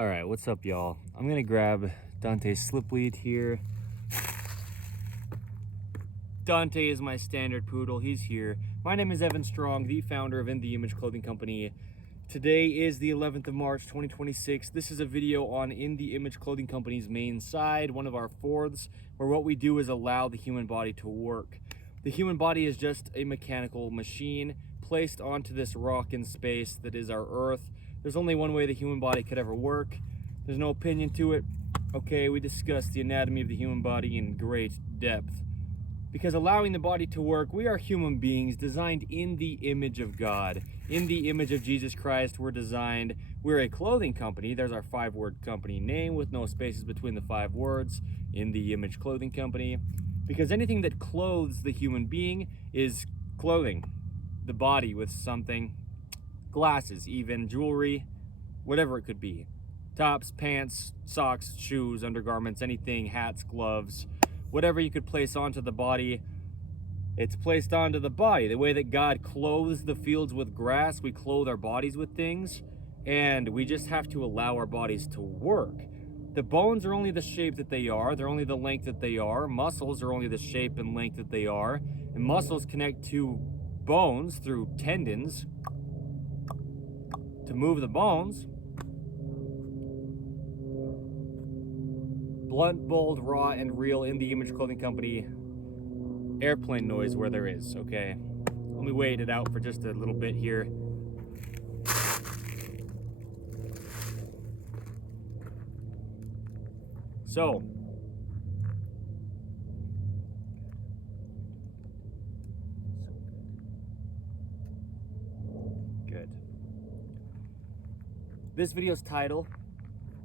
All right, what's up, y'all? I'm gonna grab Dante's slip lead here. Dante is my standard poodle. He's here. My name is Evan Strong, the founder of In The Image Clothing Company. Today is the 11th of March, 2026. This is a video on In The Image Clothing Company's main side, one of our fourths, where what we do is allow the human body to work. The human body is just a mechanical machine placed onto this rock in space that is our Earth. There's only one way the human body could ever work. There's no opinion to it. Okay, we discussed the anatomy of the human body in great depth. Because allowing the body to work, we are human beings designed in the image of God. In the image of Jesus Christ, we're designed. We're a clothing company. There's our 5-word company name with no spaces between the 5 words. In the Image Clothing Company. Because anything that clothes the human being is clothing the body with something. Glasses, even jewelry, whatever it could be. Tops, pants, socks, shoes, undergarments, anything, hats, gloves, whatever you could place onto the body, it's placed onto the body. The way that God clothes the fields with grass, we clothe our bodies with things, and we just have to allow our bodies to work. The bones are only the shape that they are. They're only the length that they are. Muscles are only the shape and length that they are. And muscles connect to bones through tendons to move the bones. Blunt, bold, raw, and real In The Image Clothing Company. Airplane noise where there is, okay? Let me wait it out for just a little bit here. So, good. This video's title,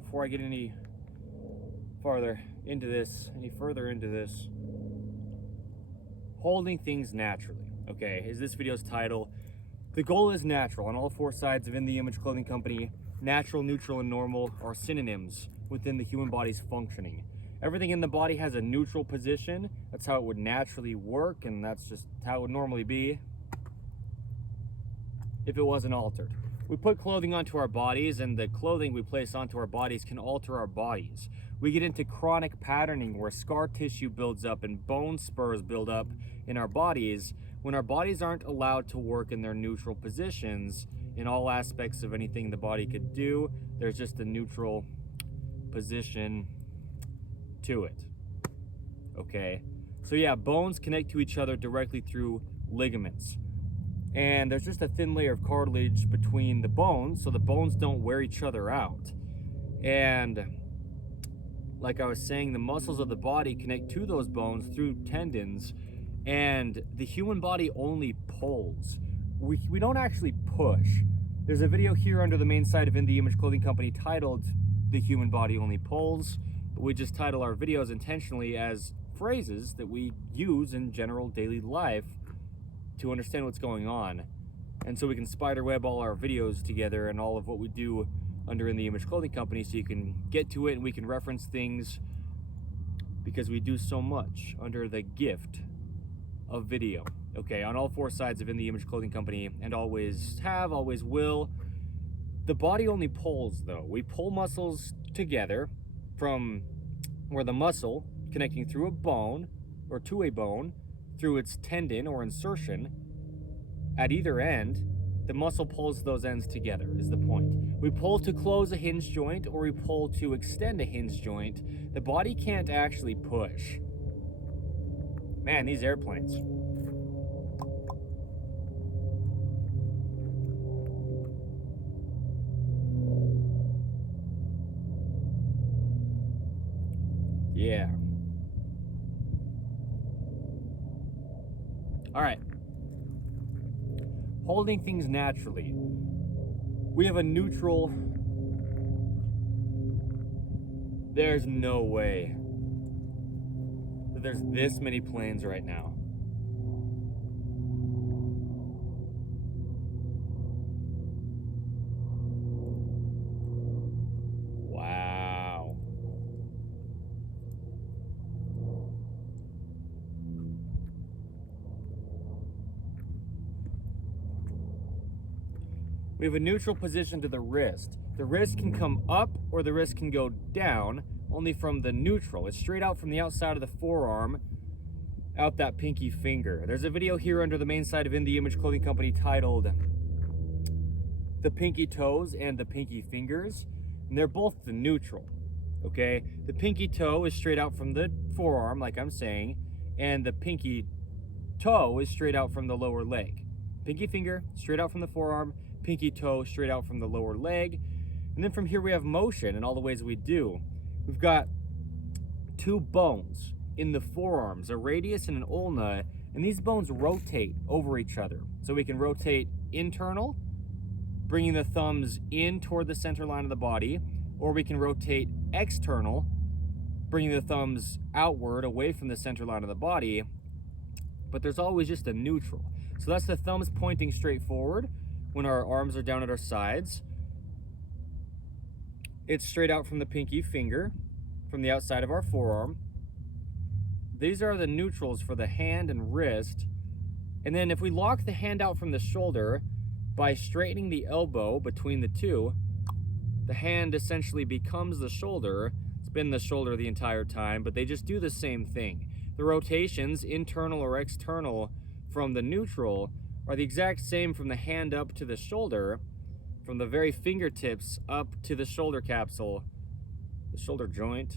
before I get any further into this, holding things naturally. Okay, is this video's title. The goal is natural. On all 4 sides of In The Image Clothing Company, natural, neutral, and normal are synonyms within the human body's functioning. Everything in the body has a neutral position. That's how it would naturally work, and that's just how it would normally be if it wasn't altered. We put clothing onto our bodies, and the clothing we place onto our bodies can alter our bodies. We get into chronic patterning where scar tissue builds up and bone spurs build up in our bodies when our bodies aren't allowed to work in their neutral positions in all aspects of anything the body could do. There's just a neutral position to it. Okay, so yeah, bones connect to each other directly through ligaments. And there's just a thin layer of cartilage between the bones, so the bones don't wear each other out. And like I was saying, the muscles of the body connect to those bones through tendons, and the human body only pulls. We don't actually push. There's a video here under the main side of In The Image Clothing Company titled The Human Body Only Pulls. We just title our videos intentionally as phrases that we use in general daily life to understand what's going on, and so we can spiderweb all our videos together and all of what we do under In The Image Clothing Company, so you can get to it and we can reference things, because we do so much under the gift of video. Okay, on all 4 sides of In The Image Clothing Company, and always have, always will. The body only pulls, though. We pull muscles together from where the muscle connecting through a bone or to a bone through its tendon or insertion at either end. The muscle pulls those ends together is the point. We pull to close a hinge joint, or we pull to extend a hinge joint. The body can't actually push. Man, these airplanes. Yeah. All right. Holding things naturally. We have a neutral. There's no way that there's this many planes right now. Wow. We We have a neutral position to the wrist. The wrist can come up or the wrist can go down, only from the neutral. It's straight out from the outside of the forearm, out that pinky finger. There's a video here under the main site of In The Image Clothing Company titled The Pinky Toes and the Pinky Fingers, and they're both the neutral, okay? The pinky toe is straight out from the forearm, like I'm saying, and the pinky toe is straight out from the lower leg. Pinky finger, straight out from the forearm, pinky toe, straight out from the lower leg. And then from here we have motion in all the ways we do. We've got two bones in the forearms, a radius and an ulna, and these bones rotate over each other. So we can rotate internal, bringing the thumbs in toward the center line of the body, or we can rotate external, bringing the thumbs outward away from the center line of the body, but there's always just a neutral. So that's the thumbs pointing straight forward when our arms are down at our sides. It's straight out from the pinky finger, from the outside of our forearm. These are the neutrals for the hand and wrist. And then if we lock the hand out from the shoulder by straightening the elbow between the two, the hand essentially becomes the shoulder. It's been the shoulder the entire time, but they just do the same thing. The rotations, internal or external, from the neutral are the exact same from the hand up to the shoulder, from the very fingertips up to the shoulder capsule, the shoulder joint,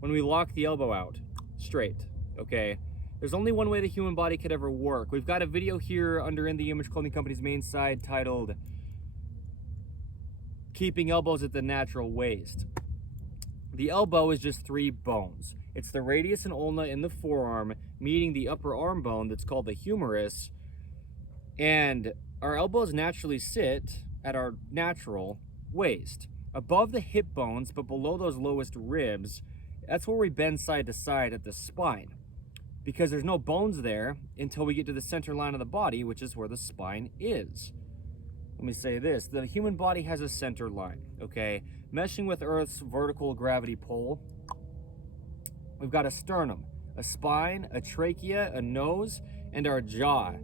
when we lock the elbow out straight, okay? There's only one way the human body could ever work. We've got a video here under In The Image Clothing Company's main site titled Keeping Elbows at the Natural Waist. The elbow is just three bones. It's the radius and ulna in the forearm meeting the upper arm bone that's called the humerus, and our elbows naturally sit at our natural waist, above the hip bones but below those lowest ribs. That's where we bend side to side at the spine, because there's no bones there until we get to the center line of the body, which is where the spine is. Let me say this, the human body has a center line, okay? Meshing with Earth's vertical gravity pull, we've got a sternum, a spine, a trachea, a nose, and our jaw.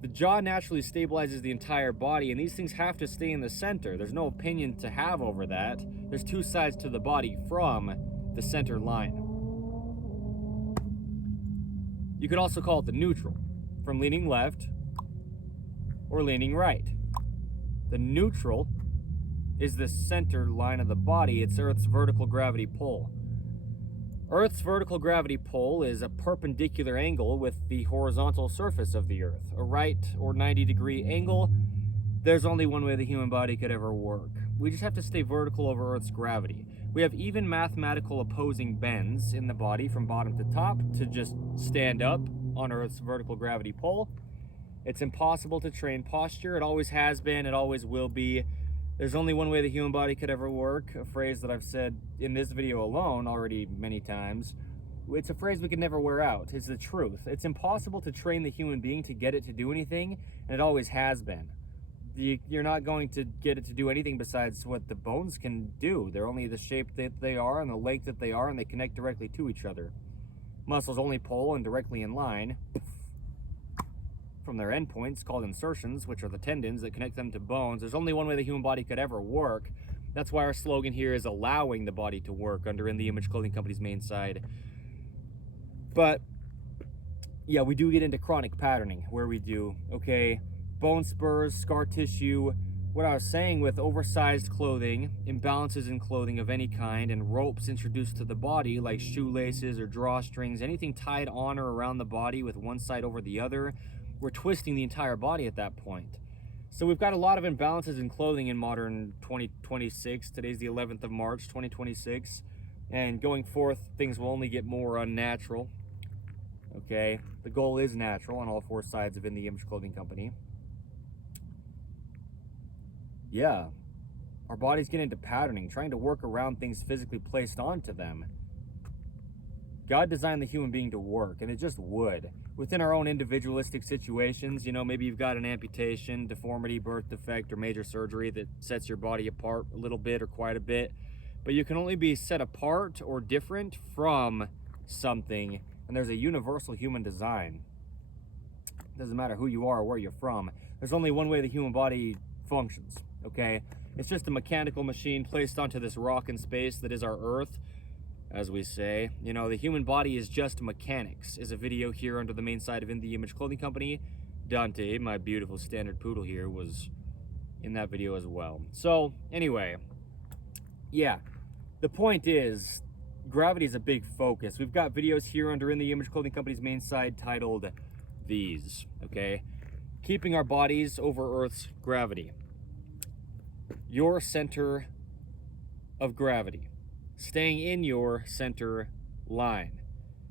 The jaw naturally stabilizes the entire body, and these things have to stay in the center. There's no opinion to have over that. There's two sides to the body from the center line. You could also call it the neutral, from leaning left or leaning right. The neutral is the center line of the body. It's Earth's vertical gravity pull. Earth's vertical gravity pull is a perpendicular angle with the horizontal surface of the Earth, a right or 90-degree angle. There's only one way the human body could ever work. We just have to stay vertical over Earth's gravity. We have even mathematical opposing bends in the body from bottom to top to just stand up on Earth's vertical gravity pull. It's impossible to train posture. It always has been, it always will be. There's only one way the human body could ever work, a phrase that I've said in this video alone already many times. It's a phrase we can never wear out. It's the truth. It's impossible to train the human being to get it to do anything, and it always has been. You're not going to get it to do anything besides what the bones can do. They're only the shape that they are and the length that they are, and they connect directly to each other. Muscles only pull and directly in line from their endpoints, called insertions, which are the tendons that connect them to bones. There's only one way the human body could ever work. That's why our slogan here is allowing the body to work under In The Image Clothing Company's main side. But yeah, we do get into chronic patterning where we do, okay, bone spurs, scar tissue. What I was saying with oversized clothing, imbalances in clothing of any kind, and ropes introduced to the body like shoelaces or drawstrings, anything tied on or around the body with one side over the other, we're twisting the entire body at that point. So we've got a lot of imbalances in clothing in modern 2026. Today's the 11th of March, 2026. And going forth, things will only get more unnatural. Okay, the goal is natural on all four sides of In The Image Clothing Company. Yeah, our bodies get into patterning, trying to work around things physically placed onto them. God designed the human being to work, and it just would. Within our own individualistic situations, you know, maybe you've got an amputation, deformity, birth defect, or major surgery that sets your body apart a little bit or quite a bit. But you can only be set apart or different from something, and there's a universal human design. It doesn't matter who you are or where you're from. There's only one way the human body functions, okay? It's just a mechanical machine placed onto this rock in space that is our Earth, as we say. You know, the human body is just mechanics. Is a video here under the main site of In The Image Clothing Company. Dante, my beautiful standard poodle here, was in that video as well. So, anyway, yeah, the point is, gravity is a big focus. We've got videos here under In The Image Clothing Company's main site titled these, okay? Keeping our bodies over Earth's gravity. Your center of gravity. Staying in your center line.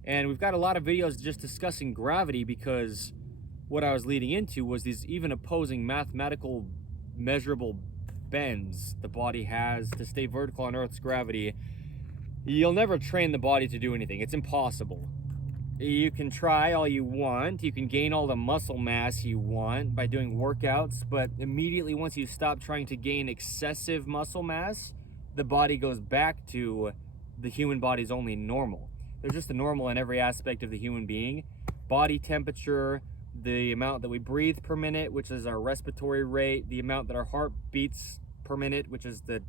And we've got a lot of videos just discussing gravity, because what I was leading into was these even opposing mathematical measurable bends the body has to stay vertical on Earth's gravity. You'll never train the body to do anything. It's impossible. You can try all you want. You can gain all the muscle mass you want by doing workouts, but immediately once you stop trying to gain excessive muscle mass, the body goes back to the human body's only normal. There's just a normal in every aspect of the human being. Body temperature, the amount that we breathe per minute, which is our respiratory rate, the amount that our heart beats per minute, which is the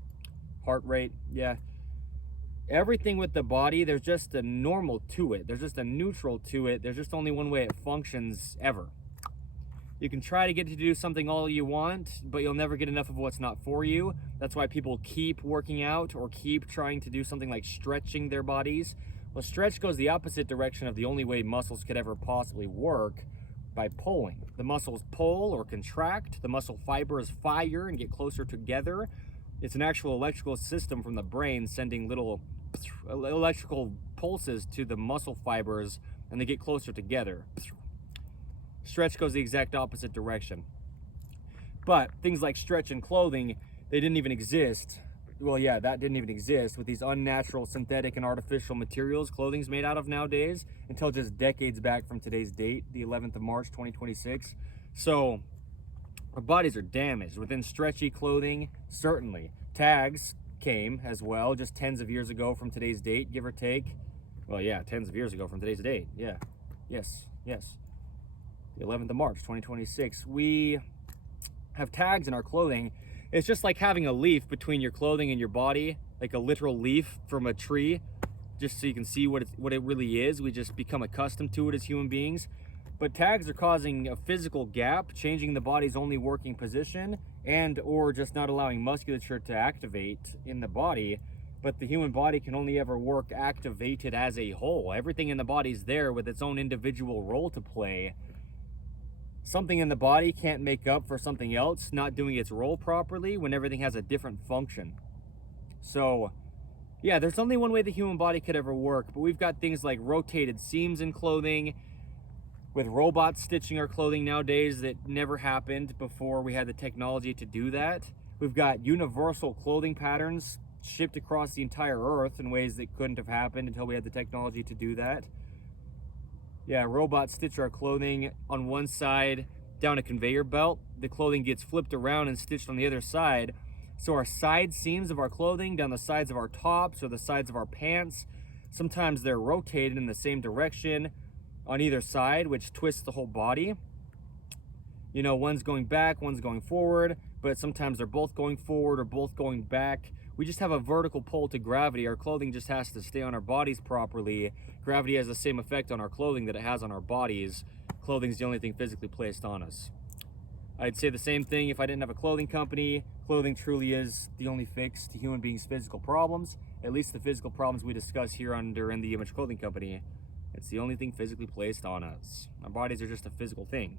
heart rate. Yeah. Everything with the body, there's just a normal to it. There's just a neutral to it. There's just only one way it functions ever. You can try to get it to do something all you want, but you'll never get enough of what's not for you. That's why people keep working out or keep trying to do something like stretching their bodies. Well, stretch goes the opposite direction of the only way muscles could ever possibly work, by pulling. The muscles pull or contract, the muscle fibers fire and get closer together. It's an actual electrical system from the brain sending little electrical pulses to the muscle fibers, and they get closer together. Stretch goes the exact opposite direction. But things like stretch and clothing, they didn't even exist. Well, yeah, that didn't even exist with these unnatural synthetic and artificial materials clothing's made out of nowadays until just decades back from today's date, the 11th of March, 2026. So our bodies are damaged within stretchy clothing, certainly. Tags came as well, just tens of years ago from today's date, give or take. Well, yeah, tens of years ago from today's date. Yeah, yes. The 11th of March, 2026. We have tags in our clothing. It's just like having a leaf between your clothing and your body, like a literal leaf from a tree, just so you can see what it really is. We just become accustomed to it as human beings. But tags are causing a physical gap, changing the body's only working position, and or just not allowing musculature to activate in the body. But the human body can only ever work activated as a whole. Everything in the body's there with its own individual role to play. Something in the body can't make up for something else not doing its role properly when everything has a different function. So, yeah, there's only one way the human body could ever work, but we've got things like rotated seams in clothing, with robots stitching our clothing nowadays that never happened before we had the technology to do that. We've got universal clothing patterns shipped across the entire Earth in ways that couldn't have happened until we had the technology to do that. Yeah, robots stitch our clothing on one side down a conveyor belt. The clothing gets flipped around and stitched on the other side. So our side seams of our clothing, down the sides of our tops or the sides of our pants, sometimes they're rotated in the same direction on either side, which twists the whole body. You know, one's going back, one's going forward, but sometimes they're both going forward or both going back. We just have a vertical pull to gravity. Our clothing just has to stay on our bodies properly. Gravity has the same effect on our clothing that it has on our bodies. Clothing's the only thing physically placed on us. I'd say the same thing if I didn't have a clothing company. Clothing truly is the only fix to human beings' physical problems, at least the physical problems we discuss here under In The Image Clothing Company. It's the only thing physically placed on us. Our bodies are just a physical thing.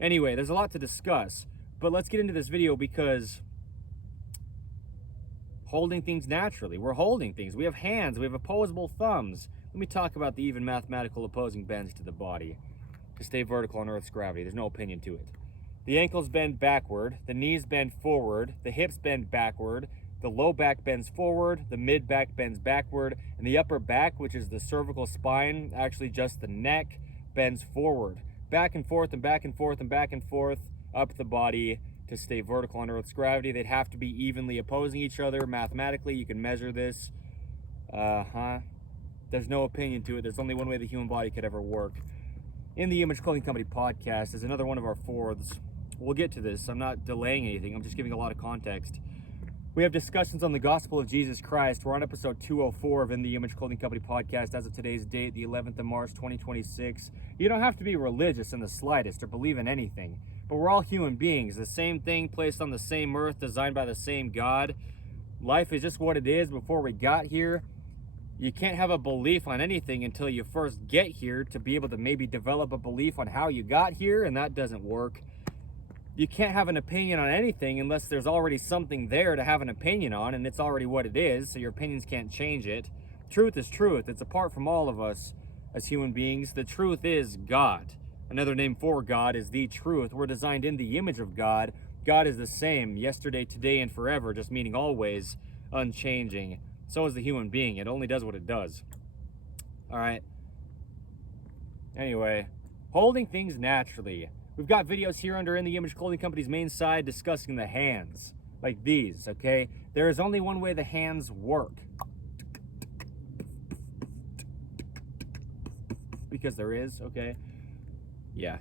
Anyway, there's a lot to discuss, but let's get into this video because holding things naturally. We're holding things. We have hands. We have opposable thumbs. Let me talk about the even mathematical opposing bends to the body to stay vertical on Earth's gravity. There's no opinion to it. The ankles bend backward. The knees bend forward. The hips bend backward. The low back bends forward. The mid back bends backward. And the upper back, which is the cervical spine, actually just the neck, bends forward. Back and forth and back and forth and back and forth up the body to stay vertical on Earth's gravity. They'd have to be evenly opposing each other. Mathematically, you can measure this. There's no opinion to it. There's only one way the human body could ever work. In the Image Clothing Company podcast is another one of our fourths. we'll get to this. I'm not delaying anything. I'm just giving a lot of context. We have discussions on the gospel of Jesus Christ. We're on episode 204 of In the Image Clothing Company podcast as of today's date, the 11th of March, 2026. You don't have to be religious in the slightest or believe in anything, but we're all human beings. The same thing placed on the same earth, designed by the same God. Life is just what it is before we got here. You can't have a belief on anything until you first get here to be able to maybe develop a belief on how you got here, and that doesn't work. You can't have an opinion on anything unless there's already something there to have an opinion on, and it's already what it is, so your opinions can't change it. Truth is truth. It's apart from all of us as human beings. The truth is God. Another name for God is the truth. We're designed in the image of God. God is the same yesterday, today, and forever, just meaning always, unchanging. So is the human being. It only does what it does. All right. Anyway, holding things naturally. We've got videos here under In the Image Clothing Company's main side discussing the hands, like these, okay? There is only one way the hands work. Because there is, okay? Yeah.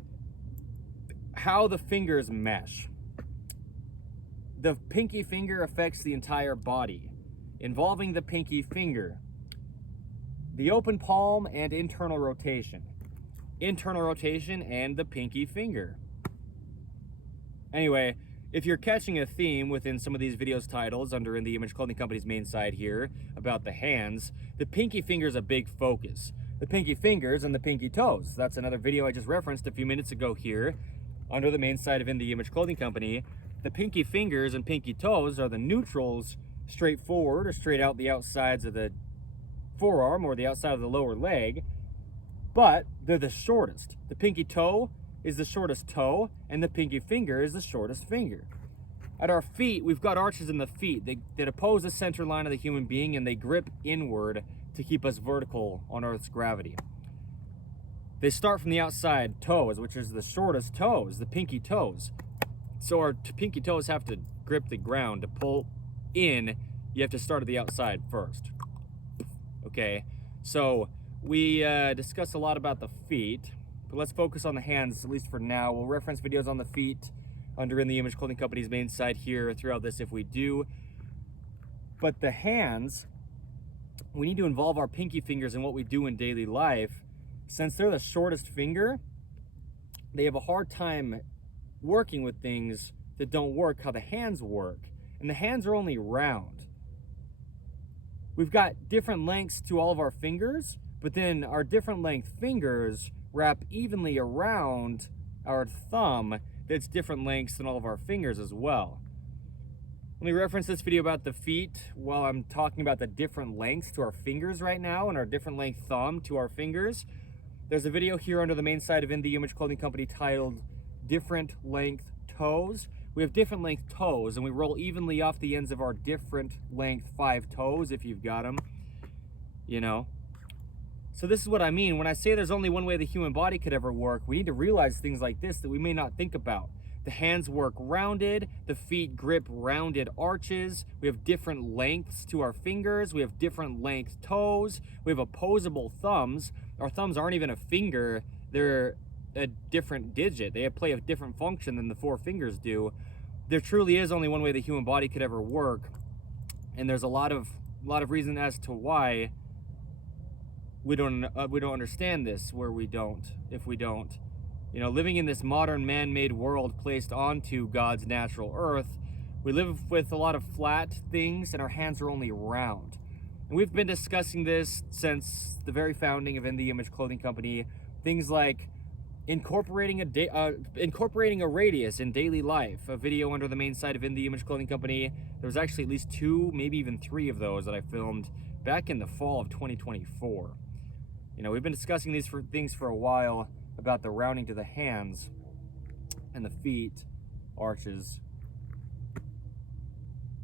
How the fingers mesh. The pinky finger affects the entire body, involving the pinky finger, the open palm, and internal rotation. Internal rotation and the pinky finger. Anyway, if you're catching a theme within some of these videos titles under In the Image Clothing Company's main side here about the hands, the pinky finger is a big focus. The pinky fingers and the pinky toes. That's another video I just referenced a few minutes ago here under the main side of In the Image Clothing Company. The pinky fingers and pinky toes are the neutrals, straight forward or straight out the outsides of the forearm or the outside of the lower leg. But they're the shortest. The pinky toe is the shortest toe, and the pinky finger is the shortest finger. At our feet, we've got arches in the feet that oppose the center line of the human being, and they grip inward to keep us vertical on Earth's gravity. They start from the outside toes, which is the shortest toes, the pinky toes. So our pinky toes have to grip the ground. To pull in, you have to start at the outside first. Okay, so we discussed a lot about the feet, but let's focus on the hands, at least for now. We'll reference videos on the feet under In the Image Clothing Company's main side here throughout this if we do. But the hands, we need to involve our pinky fingers in what we do in daily life. Since they're the shortest finger, they have a hard time working with things that don't work how the hands work. And the hands are only round. We've got different lengths to all of our fingers, but then our different length fingers wrap evenly around our thumb that's different lengths than all of our fingers as well. Let me reference this video about the feet while I'm talking about the different lengths to our fingers right now and our different length thumb to our fingers. There's a video here under the main side of In the Image Clothing Company titled Different Length Toes. We have different length toes, and we roll evenly off the ends of our different length 5 toes if you've got them, you know. So this is what I mean when I say there's only one way the human body could ever work. We need to realize things like this that we may not think about. The hands work rounded, the feet grip rounded arches, we have different lengths to our fingers, we have different length toes, we have opposable thumbs. Our thumbs aren't even a finger, they're a different digit. They play a different function than the 4 fingers do. There truly is only one way the human body could ever work, and there's a lot of reason as to why we don't understand this if we don't. You know, living in this modern man-made world placed onto God's natural earth, we live with a lot of flat things and our hands are only round. And we've been discussing this since the very founding of In the Image Clothing Company. Things like incorporating a radius in daily life. A video under the main side of In the Image Clothing Company. There was actually at least 2, maybe even 3 of those that I filmed back in the fall of 2024. You know, we've been discussing these things for a while about the rounding to the hands and the feet, arches,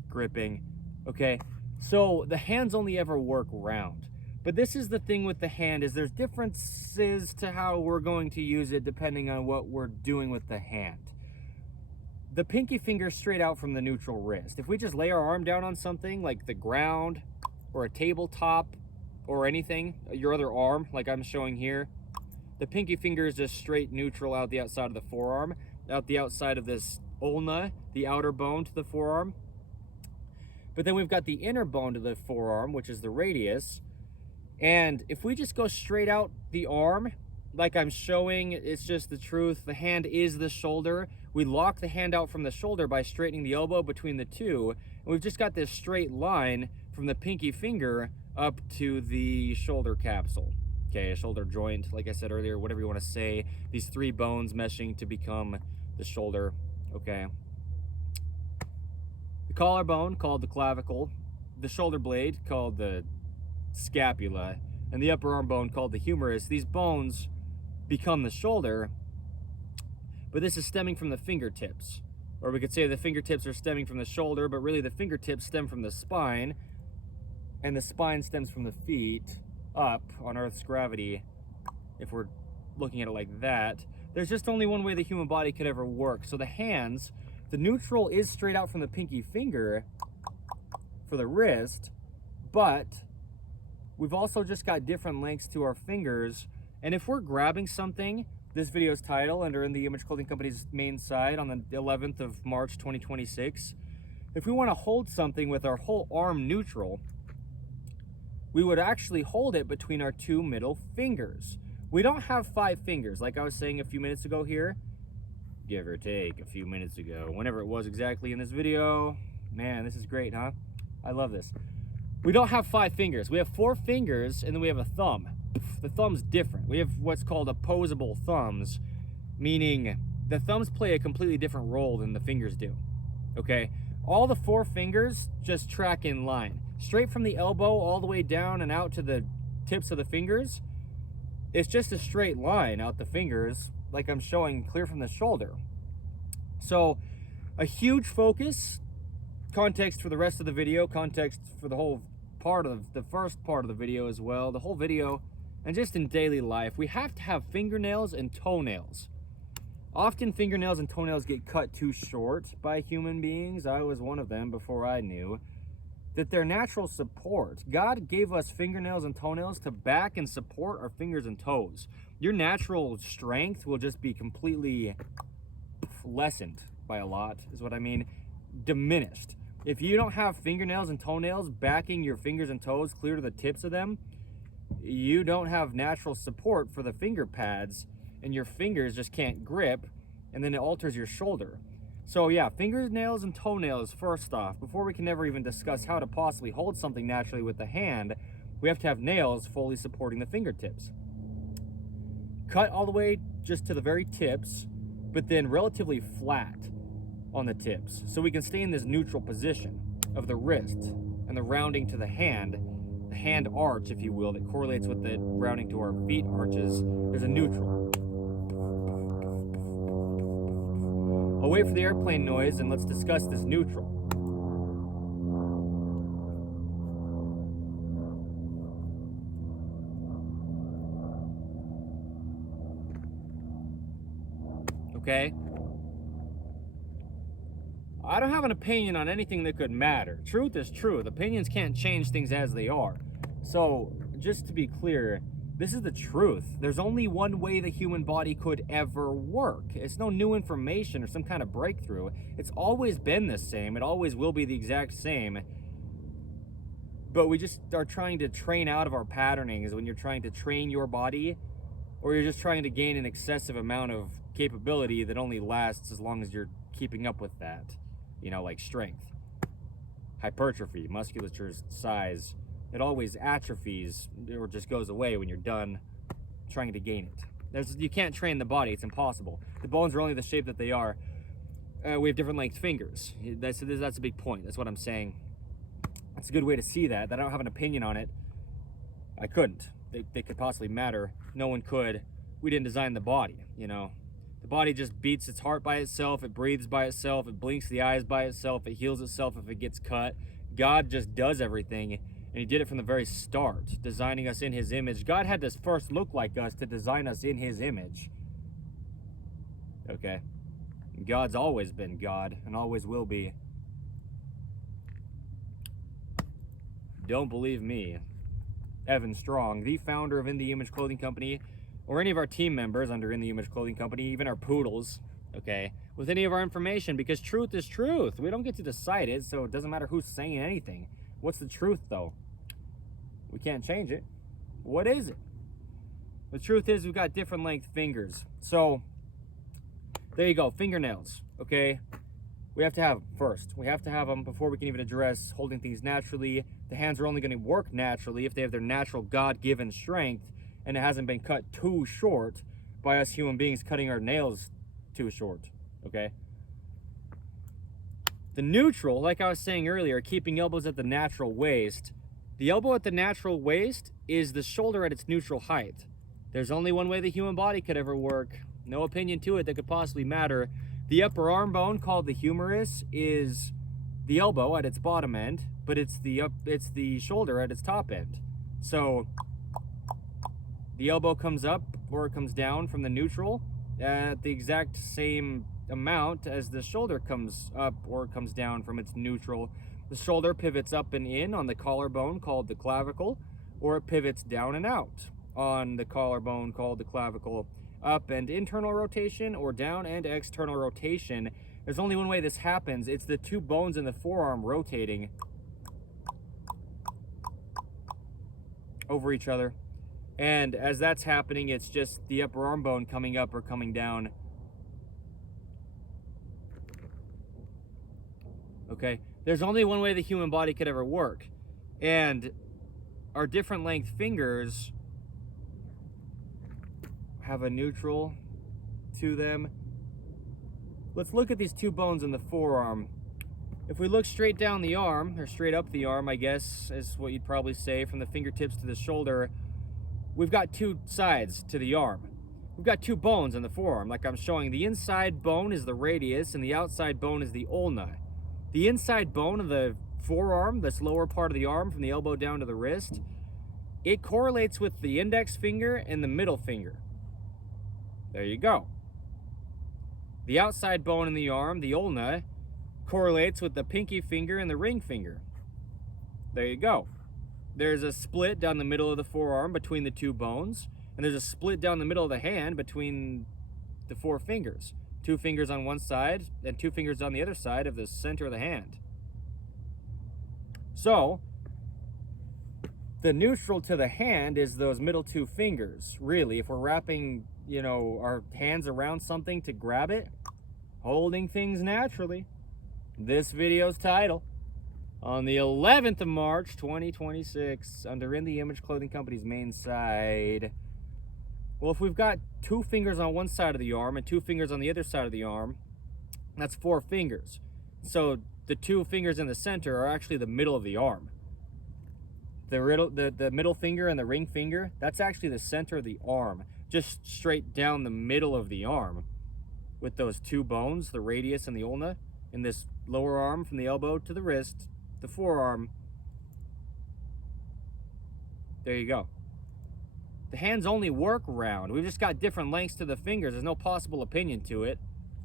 gripping. Okay, so the hands only ever work round. But this is the thing with the hand, is there's differences to how we're going to use it depending on what we're doing with the hand. The pinky finger straight out from the neutral wrist. If we just lay our arm down on something like the ground or a tabletop or anything, your other arm like I'm showing here, the pinky finger is just straight neutral out the outside of the forearm. out the outside of this ulna, the outer bone to the forearm. But then we've got the inner bone to the forearm, which is the radius. And if we just go straight out the arm, like I'm showing, it's just the truth. The hand is the shoulder. We lock the hand out from the shoulder by straightening the elbow between the two. And we've just got this straight line from the pinky finger up to the shoulder capsule. Okay, a shoulder joint, like I said earlier, whatever you want to say. These three bones meshing to become the shoulder, okay? The collarbone, called the clavicle. The shoulder blade, called the scapula. And the upper arm bone, called the humerus. These bones become the shoulder, but this is stemming from the fingertips. Or we could say the fingertips are stemming from the shoulder, but really the fingertips stem from the spine, and the spine stems from the feet up on Earth's gravity. If we're looking at it like that, there's just only one way the human body could ever work. So the hands, the neutral is straight out from the pinky finger for the wrist, but we've also just got different lengths to our fingers. And if we're grabbing something, this video's title under In The Image Clothing Company's main site on the 11th of March 2026, if we want to hold something with our whole arm neutral, we would actually hold it between our two middle fingers. We don't have 5 fingers, like I was saying a few minutes ago here, give or take a few minutes ago, whenever it was exactly in this video. Man, this is great, huh? I love this. We don't have 5 fingers. We have 4 fingers, and then we have a thumb. The thumb's different. We have what's called opposable thumbs, meaning the thumbs play a completely different role than the fingers do, okay? All the 4 fingers just track in line. Straight from the elbow all the way down and out to the tips of the fingers, it's just a straight line out the fingers, like I'm showing clear from the shoulder. So a huge focus, context for the rest of the video, context for the whole part of the first part of the video as well, the whole video, and just in daily life, we have to have fingernails and toenails. Often fingernails and toenails get cut too short by human beings. I was one of them before I knew that they're natural support. God gave us fingernails and toenails to back and support our fingers and toes. Your natural strength will just be completely lessened by a lot, is what I mean, diminished. If you don't have fingernails and toenails backing your fingers and toes clear to the tips of them, you don't have natural support for the finger pads, and your fingers just can't grip, and then it alters your shoulder. So yeah, fingernails and toenails first off. Before we can ever even discuss how to possibly hold something naturally with the hand, we have to have nails fully supporting the fingertips. Cut all the way just to the very tips, but then relatively flat on the tips, so we can stay in this neutral position of the wrist and the rounding to the hand arch, if you will, that correlates with the rounding to our feet arches. There's a neutral. I'll wait for the airplane noise and let's discuss this neutral. Okay? I don't have an opinion on anything that could matter. Truth is truth. Opinions can't change things as they are. So, just to be clear, this is the truth. There's only one way the human body could ever work. It's no new information or some kind of breakthrough. It's always been the same. It always will be the exact same. But we just are trying to train out of our patternings when you're trying to train your body, or you're just trying to gain an excessive amount of capability that only lasts as long as you're keeping up with that. You know, like strength, hypertrophy, musculature's size. It always atrophies or just goes away when you're done trying to gain it. You can't train the body. It's impossible. The bones are only the shape that they are. We have different length fingers. That's a big point. That's what I'm saying. That's a good way to see that. I don't have an opinion on it. I couldn't. They could possibly matter. No one could. We didn't design the body, you know. The body just beats its heart by itself. It breathes by itself. It blinks the eyes by itself. It heals itself if it gets cut. God just does everything, and he did it from the very start, designing us in his image. God had to first look like us to design us in his image. Okay? God's always been God and always will be. Don't believe me. Evan Strong, the founder of In The Image Clothing Company, or any of our team members under In The Image Clothing Company, even our poodles, okay? with any of our information, because truth is truth. We don't get to decide it, so it doesn't matter who's saying anything. What's the truth, though? We can't change it. What is it? The truth is we've got different length fingers. So there you go, fingernails, okay? We have to have them first. We have to have them before we can even address holding things naturally. The hands are only going to work naturally if they have their natural God-given strength and it hasn't been cut too short by us human beings cutting our nails too short, okay? The neutral, like I was saying earlier, keeping elbows at the natural waist. The elbow at the natural waist is the shoulder at its neutral height. There's only one way the human body could ever work. No opinion to it that could possibly matter. The upper arm bone, called the humerus, is the elbow at its bottom end, but it's the shoulder at its top end. So the elbow comes up or it comes down from the neutral at the exact same amount as the shoulder comes up or comes down from its neutral. The shoulder pivots up and in on the collarbone, called the clavicle, or it pivots down and out on the collarbone, called the clavicle. Up and internal rotation, or down and external rotation. There's only one way this happens. It's the two bones in the forearm rotating over each other. And as that's happening, it's just the upper arm bone coming up or coming down. Okay? There's only one way the human body could ever work. And our different length fingers have a neutral to them. Let's look at these two bones in the forearm. If we look straight down the arm, or straight up the arm, I guess is what you'd probably say, from the fingertips to the shoulder, we've got two sides to the arm. We've got two bones in the forearm, like I'm showing. The inside bone is the radius, and the outside bone is the ulna. The inside bone of the forearm, this lower part of the arm from the elbow down to the wrist, it correlates with the index finger and the middle finger. There you go. The outside bone in the arm, the ulna, correlates with the pinky finger and the ring finger. There you go. There's a split down the middle of the forearm between the two bones, and there's a split down the middle of the hand between the four fingers. Two fingers on one side and two fingers on the other side of the center of the hand. So the neutral to the hand is those middle two fingers. Really, if we're wrapping, our hands around something to grab it, holding things naturally. This video's title, on the 11th of March, 2026, under In the Image Clothing Company's main side. Well, if we've got two fingers on one side of the arm and two fingers on the other side of the arm, that's four fingers. So the two fingers in the center are actually the middle of the arm. The middle finger and the ring finger, that's actually the center of the arm, just straight down the middle of the arm, with those two bones, the radius and the ulna, in this lower arm from the elbow to the wrist, the forearm. There you go. The hands only work round. We've just got different lengths to the fingers. There's no possible opinion to it.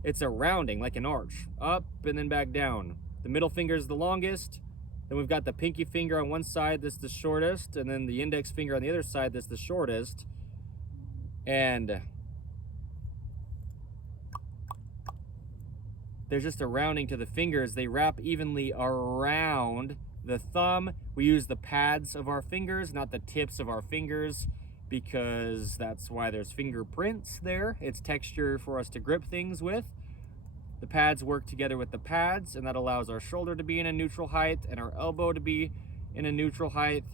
It's a rounding, like an arch, up and then back down. The middle finger is the longest. Then we've got the pinky finger on one side that's the shortest, and then the index finger on the other side that's the shortest. And there's just a rounding to the fingers. They wrap evenly around the thumb. We use the pads of our fingers, not the tips of our fingers, because that's why there's fingerprints there. It's texture for us to grip things with. The pads work together with the pads, and that allows our shoulder to be in a neutral height and our elbow to be in a neutral height.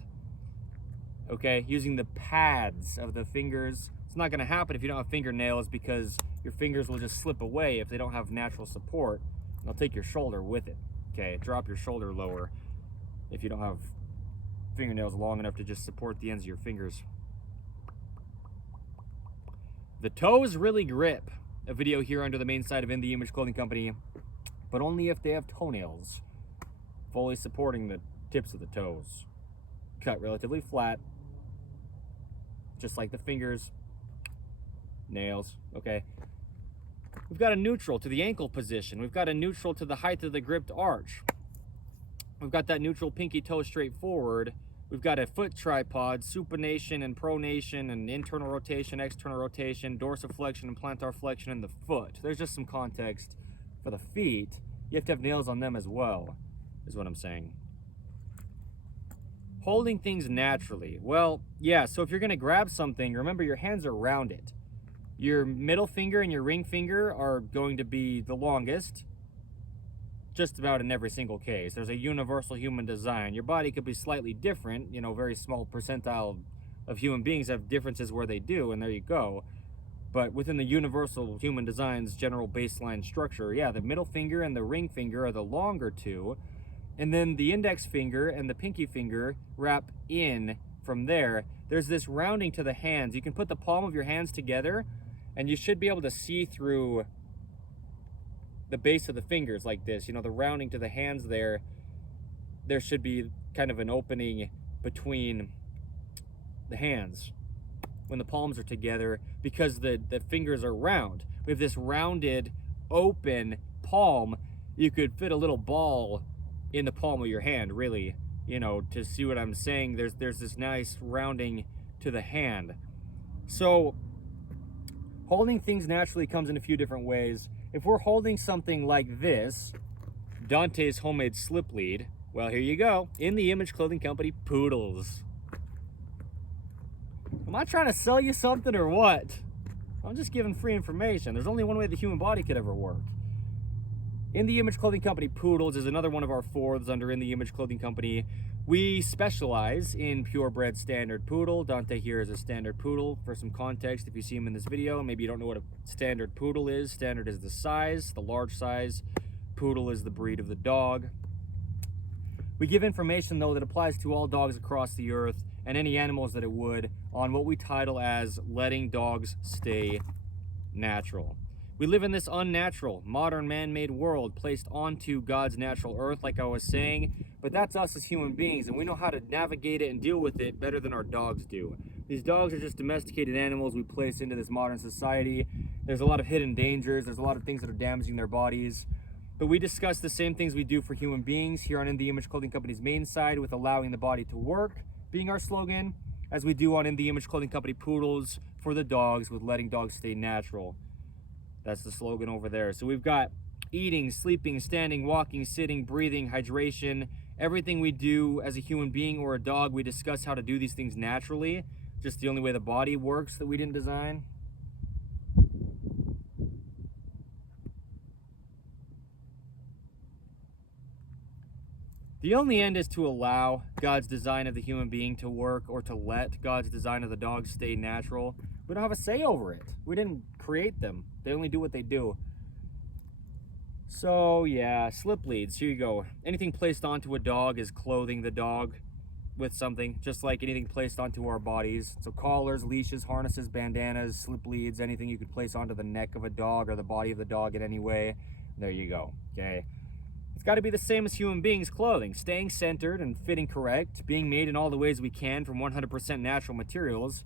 Okay, using the pads of the fingers. It's not going to happen if you don't have fingernails, because your fingers will just slip away if they don't have natural support. They'll take your shoulder with it. Okay, drop your shoulder lower if you don't have fingernails long enough to just support the ends of your fingers. The toes really grip. A video here under the main side of In the Image Clothing Company, but only if they have toenails fully supporting the tips of the toes. Cut relatively flat, just like the fingers, nails, okay? We've got a neutral to the ankle position. We've got a neutral to the height of the gripped arch. We've got that neutral pinky toe straight forward. We've got a foot tripod, supination and pronation and internal rotation, external rotation, dorsiflexion and plantar flexion in the foot. There's just some context for the feet, you have to have nails on them as well, is what I'm saying. Holding things naturally. Well, yeah, so if you're going to grab something, remember your hands are rounded. Your middle finger and your ring finger are going to be the longest, just about in every single case. There's a universal human design. Your body could be slightly different, you know, very small percentile of human beings have differences where they do, and there you go. But within the universal human design's general baseline structure, yeah, the middle finger and the ring finger are the longer two, and then the index finger and the pinky finger wrap in from there. There's this rounding to the hands. You can put the palm of your hands together, and you should be able to see through the base of the fingers like this. You know, the rounding to the hands there should be kind of an opening between the hands when the palms are together, because the fingers are round. We have this rounded, open palm. You could fit a little ball in the palm of your hand, really, you know, to see what I'm saying. There's this nice rounding to the hand. So holding things naturally comes in a few different ways. If we're holding something like this, Dante's homemade slip lead, well, here you go. In the Image Clothing Company poodles. Am I trying to sell you something or what? I'm just giving free information. There's only one way the human body could ever work. In the Image Clothing Company poodles is another one of our fourths under In the Image Clothing Company. We specialize in purebred standard poodle. Dante here is a standard poodle. For some context, if you see him in this video, maybe you don't know what a standard poodle is. Standard is the size, the large size. Poodle is the breed of the dog. We give information, though, that applies to all dogs across the earth and any animals that it would on what we title as letting dogs stay natural. We live in this unnatural, modern man-made world placed onto God's natural earth, like I was saying, but that's us as human beings, and we know how to navigate it and deal with it better than our dogs do. These dogs are just domesticated animals we place into this modern society. There's a lot of hidden dangers. There's a lot of things that are damaging their bodies. But we discuss the same things we do for human beings here on In the Image Clothing Company's main side, with allowing the body to work being our slogan, as we do on In the Image Clothing Company poodles for the dogs, with letting dogs stay natural. That's the slogan over there. So we've got eating, sleeping, standing, walking, sitting, breathing, hydration. Everything we do as a human being or a dog, we discuss how to do these things naturally. Just the only way the body works that we didn't design. The only end is to allow God's design of the human being to work, or to let God's design of the dog stay natural. We don't have a say over it. We didn't create them. They only do what they do. So yeah, slip leads, here you go. Anything placed onto a dog is clothing the dog with something, just like anything placed onto our bodies. So collars, leashes, harnesses, bandanas, slip leads, anything you could place onto the neck of a dog or the body of the dog in any way. There you go, okay? It's got to be the same as human beings' clothing, staying centered and fitting correct, being made in all the ways we can from 100% natural materials,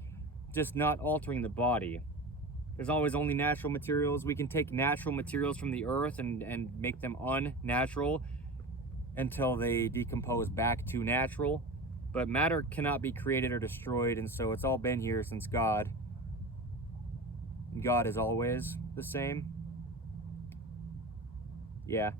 just not altering the body. There's always only natural materials. We can take natural materials from the earth and make them unnatural until they decompose back to natural. But matter cannot be created or destroyed, and so it's all been here since God. And God is always the same. Yeah.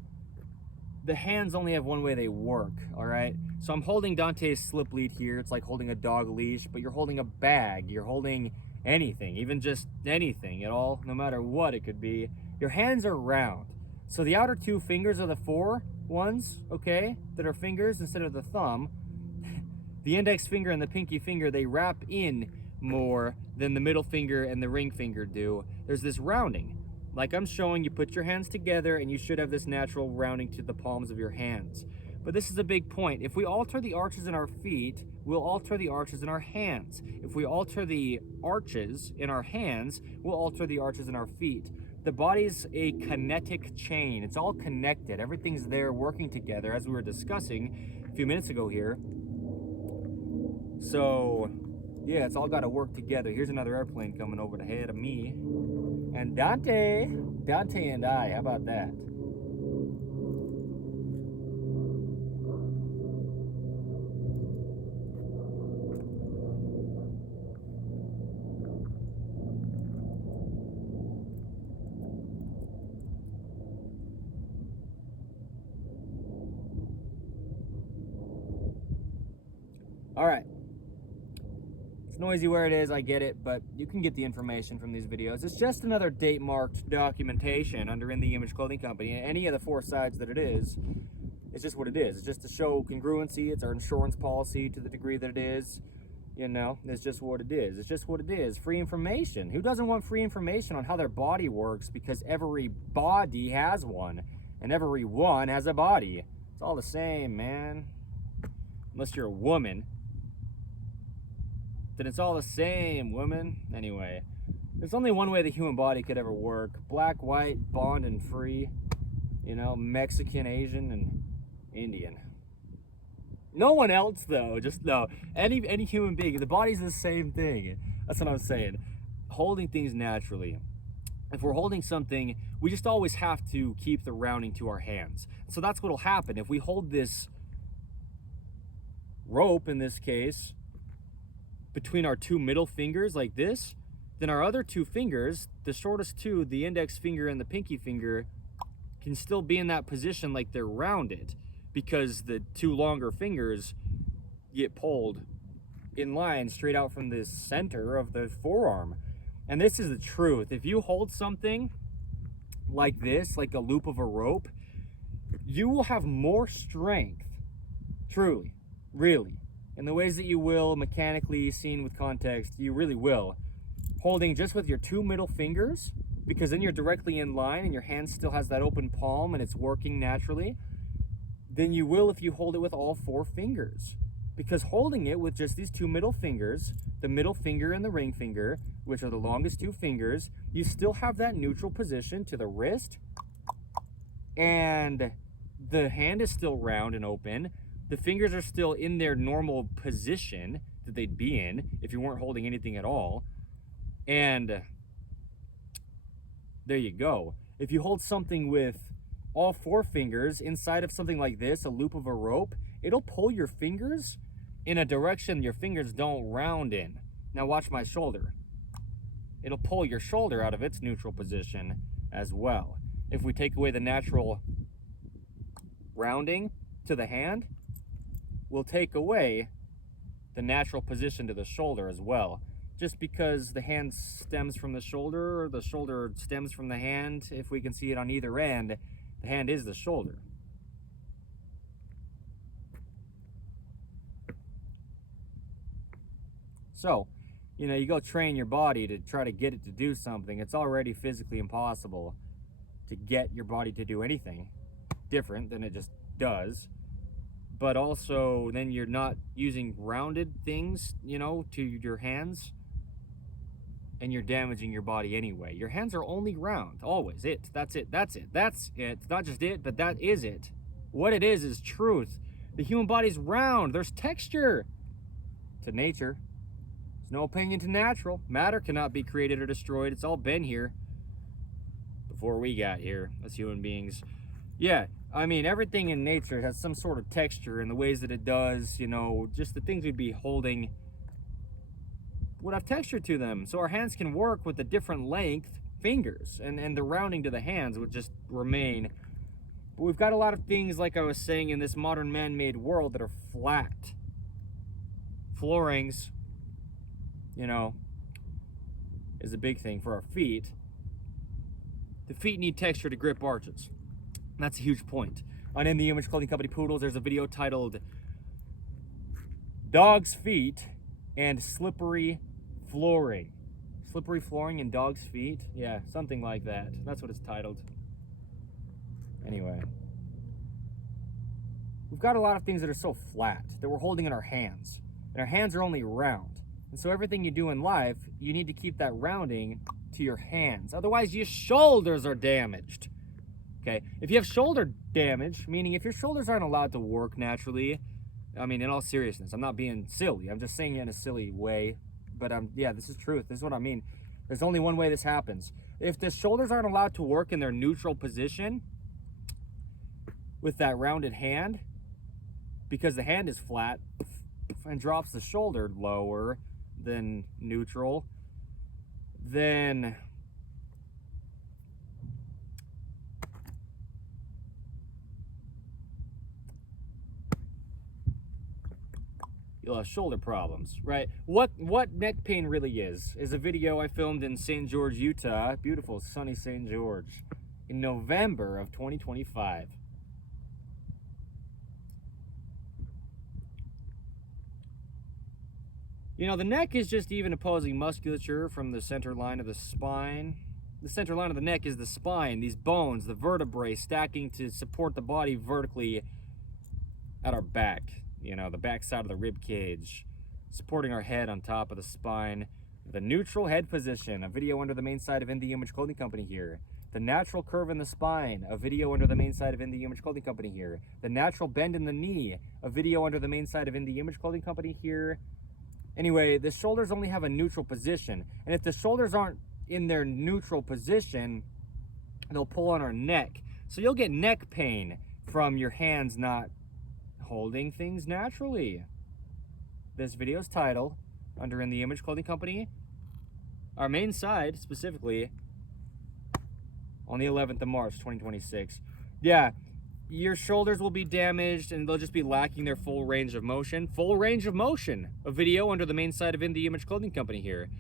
The hands only have one way they work, all right? So I'm holding Dante's slip lead here. It's like holding a dog leash, but you're holding a bag. You're holding anything, even just anything at all, no matter what it could be. Your hands are round. So the outer two fingers are the four ones, okay, that are fingers instead of the thumb. The index finger and the pinky finger, they wrap in more than the middle finger and the ring finger do. There's this rounding. Like I'm showing, you put your hands together and you should have this natural rounding to the palms of your hands. But this is a big point. If we alter the arches in our feet, we'll alter the arches in our hands. If we alter the arches in our hands, we'll alter the arches in our feet. The body's a kinetic chain. It's all connected. Everything's there working together, as we were discussing a few minutes ago here. So, yeah, it's all got to work together. Here's another airplane coming over the head of me. And Dante and I, how about that? All right. It's noisy where it is, I get it, but you can get the information from these videos. It's just another date-marked documentation under In the Image Clothing Company. Any of the 4 sides that it is, it's just what it is. It's just to show congruency. It's our insurance policy to the degree that it is. You know, it's just what it is. It's just what it is. Free information. Who doesn't want free information on how their body works? Because every body has one, and every one has a body. It's all the same, man. Unless you're a woman, then it's all the same, woman. Anyway, there's only one way the human body could ever work. Black, white, bond, and free. You know, Mexican, Asian, and Indian. No one else, though. Just no. Any human being. The body's the same thing. That's what I'm saying. Holding things naturally. If we're holding something, we just always have to keep the rounding to our hands. So that's what'll happen. If we hold this rope, in this case, between our 2 middle fingers like this, then our other 2 fingers, the shortest 2, the index finger and the pinky finger, can still be in that position like they're rounded, because the 2 longer fingers get pulled in line straight out from the center of the forearm. And this is the truth. If you hold something like this, like a loop of a rope, you will have more strength, truly, really, in the ways that you will mechanically, seen with context, you really will, holding just with your 2 middle fingers, because then you're directly in line and your hand still has that open palm and it's working naturally, than you will if you hold it with all 4 fingers. Because holding it with just these 2 middle fingers, the middle finger and the ring finger, which are the longest 2 fingers, you still have that neutral position to the wrist, and the hand is still round and open. The fingers are still in their normal position that they'd be in if you weren't holding anything at all. And there you go. If you hold something with all 4 fingers inside of something like this, a loop of a rope, it'll pull your fingers in a direction your fingers don't round in. Now watch my shoulder. It'll pull your shoulder out of its neutral position as well. If we take away the natural rounding to the hand, we'll take away the natural position to the shoulder as well. Just because the hand stems from the shoulder, or the shoulder stems from the hand, if we can see it on either end, the hand is the shoulder. So, you know, you go train your body to try to get it to do something. It's already physically impossible to get your body to do anything different than it just does. But also, then you're not using rounded things, you know, to your hands, and you're damaging your body anyway. Your hands are only round, always. That's it. It's not just it, but that is it. What it is truth. The human body's round. There's texture to nature. There's no opinion to natural. Matter cannot be created or destroyed. It's all been here before we got here as human beings. Yeah, I mean, everything in nature has some sort of texture in the ways that it does, you know, just the things we'd be holding would have texture to them. So our hands can work with the different length fingers, and the rounding to the hands would just remain. But we've got a lot of things, like I was saying, in this modern man-made world that are flat. Floorings, you know, is a big thing for our feet. The feet need texture to grip arches. That's a huge point. On In the Image Clothing Company Poodles, there's a video titled Dog's Feet and Slippery Flooring. Slippery flooring and dog's feet? Yeah, something like that. That's what it's titled. Anyway. We've got a lot of things that are so flat that we're holding in our hands. And our hands are only round. And so everything you do in life, you need to keep that rounding to your hands. Otherwise, your shoulders are damaged. Okay, if you have shoulder damage, meaning if your shoulders aren't allowed to work naturally, I mean, in all seriousness, I'm not being silly. I'm just saying it in a silly way. But yeah, this is truth. This is what I mean. There's only one way this happens. If the shoulders aren't allowed to work in their neutral position with that rounded hand, because the hand is flat and drops the shoulder lower than neutral, then you'll have shoulder problems, right? What neck pain really is a video I filmed in St. George, Utah, beautiful sunny St. George, in November of 2025. You know, the neck is just even opposing musculature from the center line of the spine. The center line of the neck is the spine, these bones, the vertebrae stacking to support the body vertically at our back. You know, the back side of the rib cage, supporting our head on top of the spine. The neutral head position, a video under the main side of In The Image Clothing Company here. The natural curve in the spine, a video under the main side of In The Image Clothing Company here. The natural bend in the knee, a video under the main side of In The Image Clothing Company here. Anyway, the shoulders only have a neutral position, and if the shoulders aren't in their neutral position, they'll pull on our neck. So you'll get neck pain from your hands not holding things naturally. This video's titled, under In The Image Clothing Company, our main side specifically, on the 11th of March 2026. Yeah, your shoulders will be damaged and they'll just be lacking their full range of motion. Full range of motion, a video under the main side of In The Image Clothing Company here.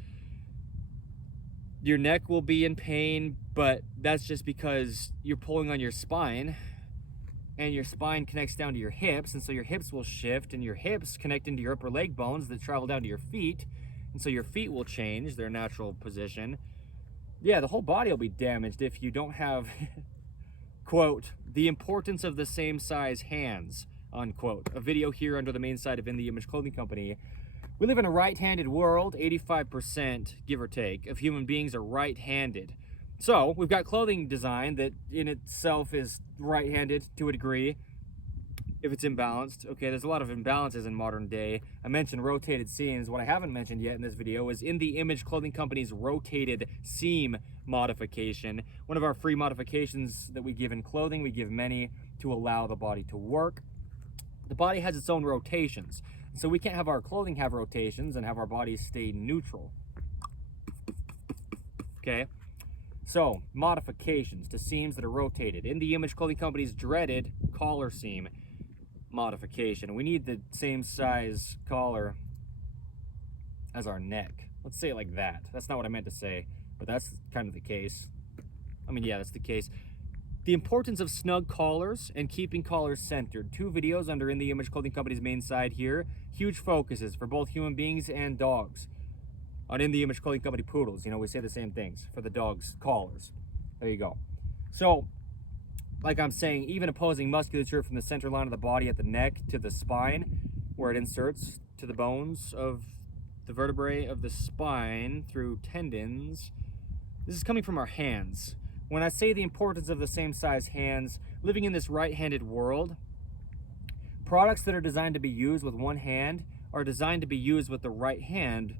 Your neck will be in pain, but that's just because you're pulling on your spine, and your spine connects down to your hips, and so your hips will shift, and your hips connect into your upper leg bones that travel down to your feet, and so your feet will change their natural position. Yeah, the whole body will be damaged if you don't have, quote, the importance of the same size hands, unquote. A video here under the main side of In The Image Clothing Company. We live in a right-handed world. 85%, give or take, of human beings are right-handed. So we've got clothing design that in itself is right-handed to a degree, if it's imbalanced. Okay, there's a lot of imbalances in modern day. I mentioned rotated seams. What I haven't mentioned yet in this video is In The Image Clothing Company's rotated seam modification. One of our free modifications that we give in clothing, we give many to allow the body to work. The body has its own rotations, so we can't have our clothing have rotations and have our bodies stay neutral. Okay, so modifications to seams that are rotated. In The Image Clothing Company's dreaded collar seam modification. We need the same size collar as our neck. Let's say it like that. That's not what I meant to say, but that's kind of the case. I mean, yeah, that's the case. The importance of snug collars and keeping collars centered. 2 videos under In The Image Clothing Company's main side here. Huge focuses for both human beings and dogs. On In The Image Clothing Company poodles, you know, we say the same things for the dogs' collars. There you go. So, like I'm saying, even opposing musculature from the center line of the body at the neck to the spine, where it inserts to the bones of the vertebrae of the spine through tendons. This is coming from our hands. When I say the importance of the same size hands, living in this right-handed world, products that are designed to be used with one hand are designed to be used with the right hand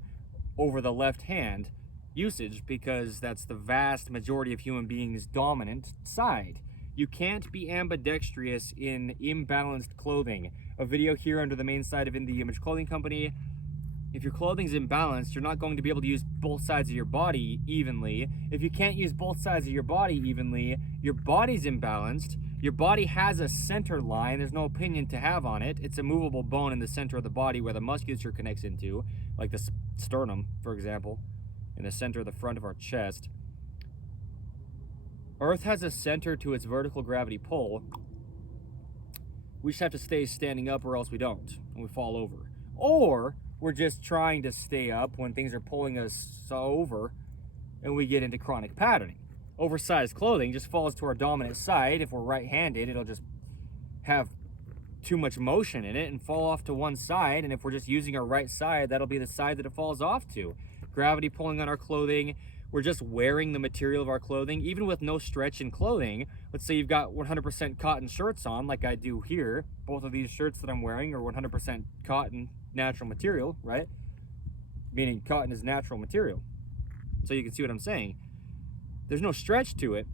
over the left hand usage, because that's the vast majority of human beings' dominant side. You can't be ambidextrous in imbalanced clothing. A video here under the main side of In The Image Clothing Company. If your clothing's imbalanced, you're not going to be able to use both sides of your body evenly. If you can't use both sides of your body evenly, your body's imbalanced. Your body has a center line. There's no opinion to have on it. It's a movable bone in the center of the body where the musculature connects into, like the sternum, for example, in the center of the front of our chest. Earth has a center to its vertical gravity pull. We just have to stay standing up, or else we don't, and we fall over. Or we're just trying to stay up when things are pulling us over and we get into chronic patterning. Oversized clothing just falls to our dominant side. If we're right-handed, it'll just have too much motion in it and fall off to one side. And if we're just using our right side, that'll be the side that it falls off to. Gravity pulling on our clothing. We're just wearing the material of our clothing, even with no stretch in clothing. Let's say you've got 100% cotton shirts on, like I do here. Both of these shirts that I'm wearing are 100% cotton, natural material, right? Meaning cotton is natural material. So you can see what I'm saying. There's no stretch to it,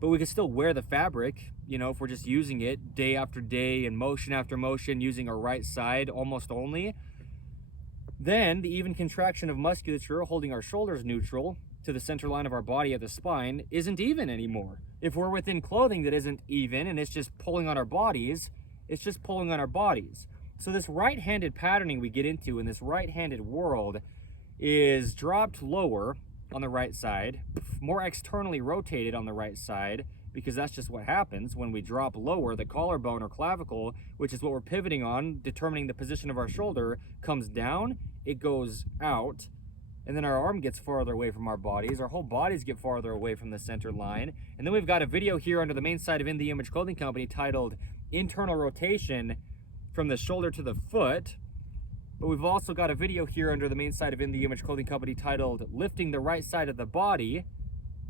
but we can still wear the fabric, you know, if we're just using it day after day and motion after motion, using our right side almost only. Then the even contraction of musculature holding our shoulders neutral to the center line of our body at the spine isn't even anymore. If we're within clothing that isn't even and it's just pulling on our bodies, it's just pulling on our bodies. So this right-handed patterning we get into in this right-handed world is dropped lower on the right side, more externally rotated on the right side, because that's just what happens when we drop lower. The collarbone or clavicle, which is what we're pivoting on, determining the position of our shoulder, comes down, it goes out, and then our arm gets farther away from our bodies. Our whole bodies get farther away from the center line. And then we've got a video here under the main side of In The Image Clothing Company titled Internal Rotation from the Shoulder to the Foot. But we've also got a video here under the main side of In The Image Clothing Company titled Lifting the Right Side of the Body.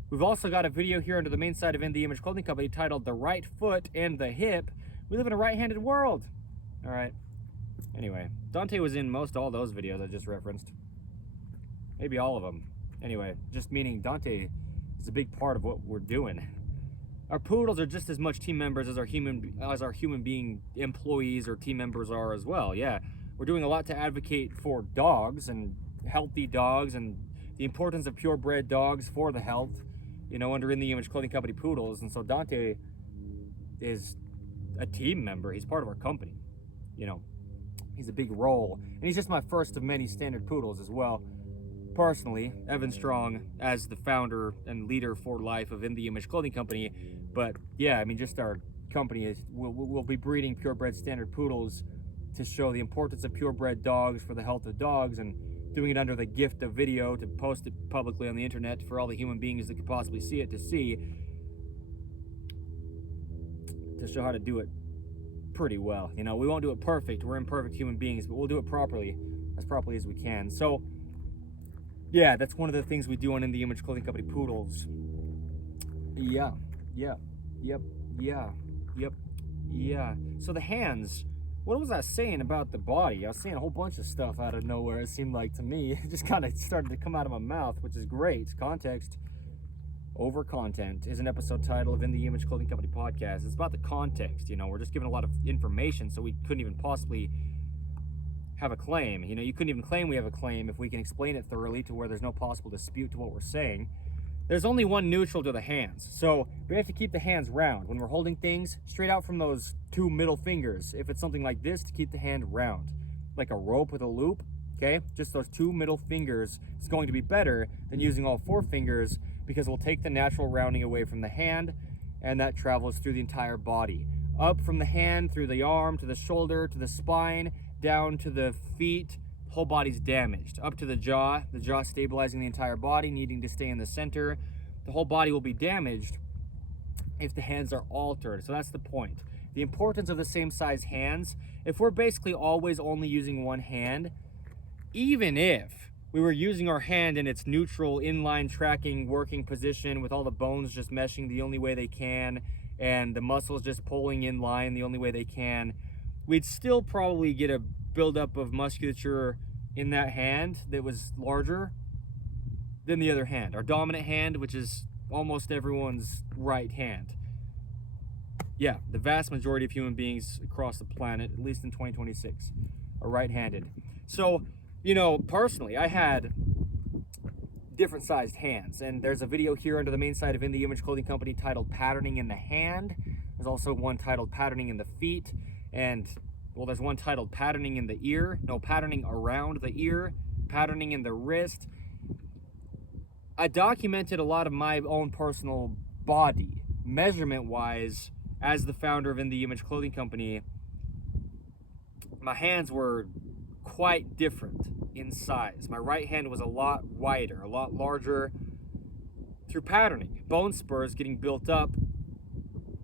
We've also got a video here under the main side of In The Image Clothing Company titled The Right Foot and the Hip. We live in a right-handed world. All right. Anyway, Dante was in most all those videos I just referenced. Maybe all of them. Anyway, just meaning Dante is a big part of what we're doing. Our poodles are just as much team members as our human being employees or team members are as well. Yeah, we're doing a lot to advocate for dogs and healthy dogs and the importance of purebred dogs for the health, you know, under In The Image Clothing Company poodles. And so Dante is a team member. He's part of our company, you know. He's a big role. And he's just my first of many standard poodles as well. Personally, Evan Strong as the founder and leader for life of In The Image Clothing Company. But yeah, I mean, just our company is we'll be breeding purebred standard poodles to show the importance of purebred dogs for the health of dogs, and doing it under the gift of video to post it publicly on the internet for all the human beings that could possibly see it to show how to do it pretty well. You know, we won't do it perfect. We're imperfect human beings, but we'll do it properly as we can. So yeah, that's one of the things we do on In The Image Clothing Company poodles. Yeah. So the hands, what was I saying about the body? I was saying a whole bunch of stuff out of nowhere, it seemed like to me. It just kind of started to come out of my mouth, which is great. Context over content is an episode title of In The Image Clothing Company podcast. It's about the context, you know. We're just giving a lot of information, so we couldn't even possibly have a claim. You know, you couldn't even claim we have a claim if we can explain it thoroughly to where there's no possible dispute to what we're saying. There's only one neutral to the hands, so we have to keep the hands round. When we're holding things, straight out from those two middle fingers. If it's something like this, to keep the hand round. Like a rope with a loop, okay? Just those two middle fingers is going to be better than using all four fingers, because it will take the natural rounding away from the hand, and that travels through the entire body. Up from the hand, through the arm, to the shoulder, to the spine, down to the feet, the whole body's damaged. Up to the jaw stabilizing the entire body, needing to stay in the center. The whole body will be damaged if the hands are altered. So that's the point. The importance of the same size hands. If we're basically always only using one hand, even if we were using our hand in its neutral inline tracking working position with all the bones just meshing the only way they can and the muscles just pulling in line the only way they can, we'd still probably get a buildup of musculature in that hand that was larger than the other hand. Our dominant hand, which is almost everyone's right hand. Yeah, the vast majority of human beings across the planet, at least in 2026, are right-handed. So, you know, personally, I had different sized hands, and there's a video here under the main side of In The Image Clothing Company titled Patterning in the Hand. There's also one titled Patterning in the Feet. And, well, there's one titled Patterning in the Ear. No, Patterning around the ear. Patterning in the wrist. I documented a lot of my own personal body, measurement-wise, as the founder of In The Image Clothing Company. My hands were quite different in size. My right hand was a lot wider, a lot larger through patterning. Bone spurs getting built up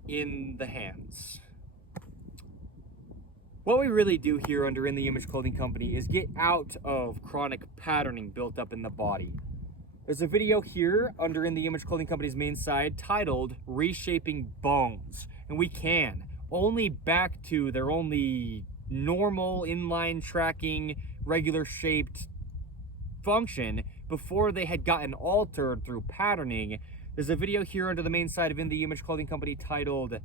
in the hands. What we really do here under In The Image Clothing Company is get out of chronic patterning built up in the body. There's a video here under In The Image Clothing Company's main side titled Reshaping Bones. And we can only back to their only normal inline tracking, regular shaped function before they had gotten altered through patterning. There's a video here under the main side of In The Image Clothing Company titled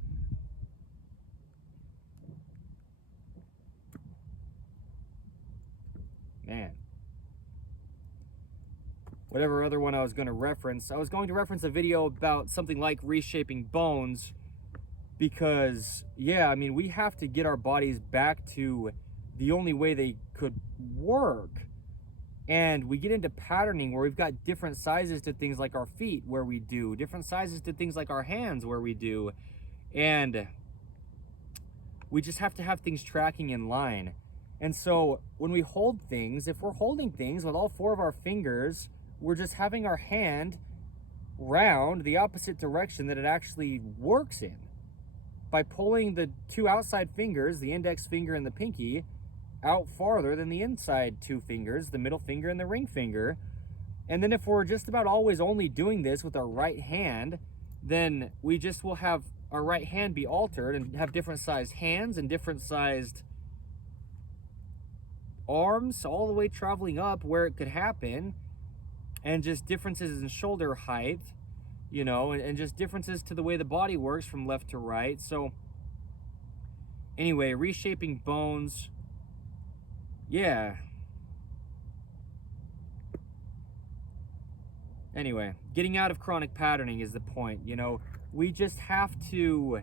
whatever other one I was going to reference. I was going to reference a video about something like reshaping bones because, yeah, I mean, we have to get our bodies back to the only way they could work. And we get into patterning where we've got different sizes to things like our feet where we do, different sizes to things like our hands where we do. And we just have to have things tracking in line. And so when we hold things, if we're holding things with all 4 of our fingers, we're just having our hand round the opposite direction that it actually works in. By pulling the 2 outside fingers, the index finger and the pinky, out farther than the inside 2 fingers, the middle finger and the ring finger. And then if we're just about always only doing this with our right hand, then we just will have our right hand be altered and have different sized hands and different sized arms all the way traveling up where it could happen, and just differences in shoulder height, you know, and just differences to the way the body works from left to right. So anyway, reshaping bones. Yeah. Anyway, getting out of chronic patterning is the point, you know. We just have to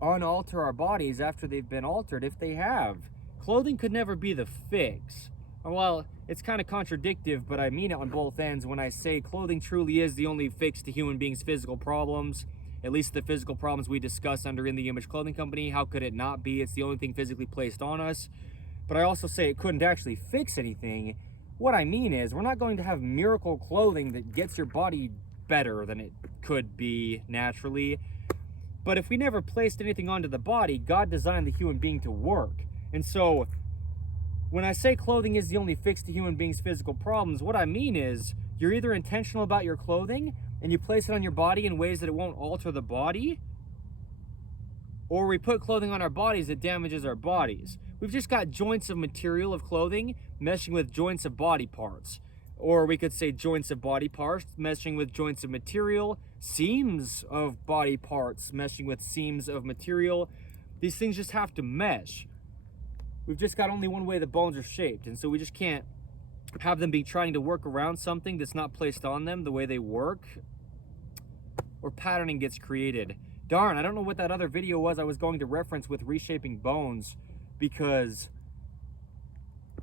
unalter our bodies after they've been altered if they have. Clothing could never be the fix. Well, it's kind of contradictive, but I mean it on both ends when I say clothing truly is the only fix to human beings' physical problems. At least the physical problems we discuss under In the Image Clothing Company. How could it not be? It's the only thing physically placed on us. But I also say it couldn't actually fix anything. What I mean is, we're not going to have miracle clothing that gets your body better than it could be naturally. But if we never placed anything onto the body, God designed the human being to work. And so, when I say clothing is the only fix to human beings' physical problems, what I mean is, you're either intentional about your clothing, and you place it on your body in ways that it won't alter the body, or we put clothing on our bodies that damages our bodies. We've just got joints of material of clothing meshing with joints of body parts. Or we could say joints of body parts meshing with joints of material, seams of body parts meshing with seams of material. These things just have to mesh. We've just got only one way the bones are shaped, and so we just can't have them be trying to work around something that's not placed on them the way they work, or patterning gets created. Darn, I don't know what that other video was I was going to reference with reshaping bones, because,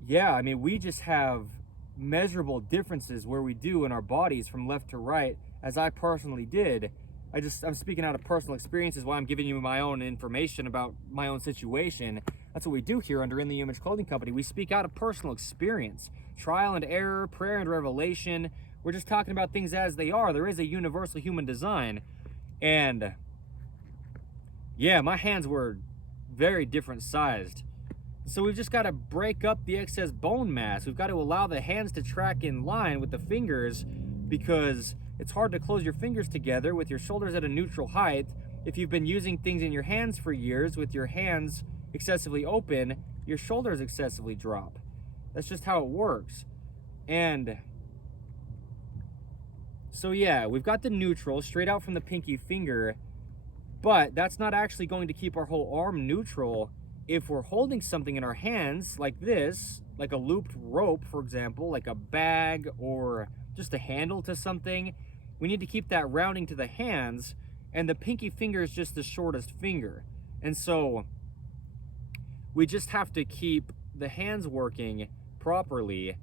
yeah, I mean, we just have measurable differences where we do in our bodies from left to right, as I personally did. I'm speaking out of personal experiences while I'm giving you my own information about my own situation. That's what we do here under In the Image Clothing Company. We speak out of personal experience, trial and error, prayer and revelation. We're just talking about things as they are. There is a universal human design. And yeah, my hands were very different sized. So we've just got to break up the excess bone mass. We've got to allow the hands to track in line with the fingers, because it's hard to close your fingers together with your shoulders at a neutral height if you've been using things in your hands for years. With your hands excessively open, your shoulders excessively drop. That's just how it works. And so yeah, we've got the neutral straight out from the pinky finger, but that's not actually going to keep our whole arm neutral. If we're holding something in our hands like this, like a looped rope, for example, like a bag or just a handle to something, we need to keep that rounding to the hands, and the pinky finger is just the shortest finger. And so we just have to keep the hands working properly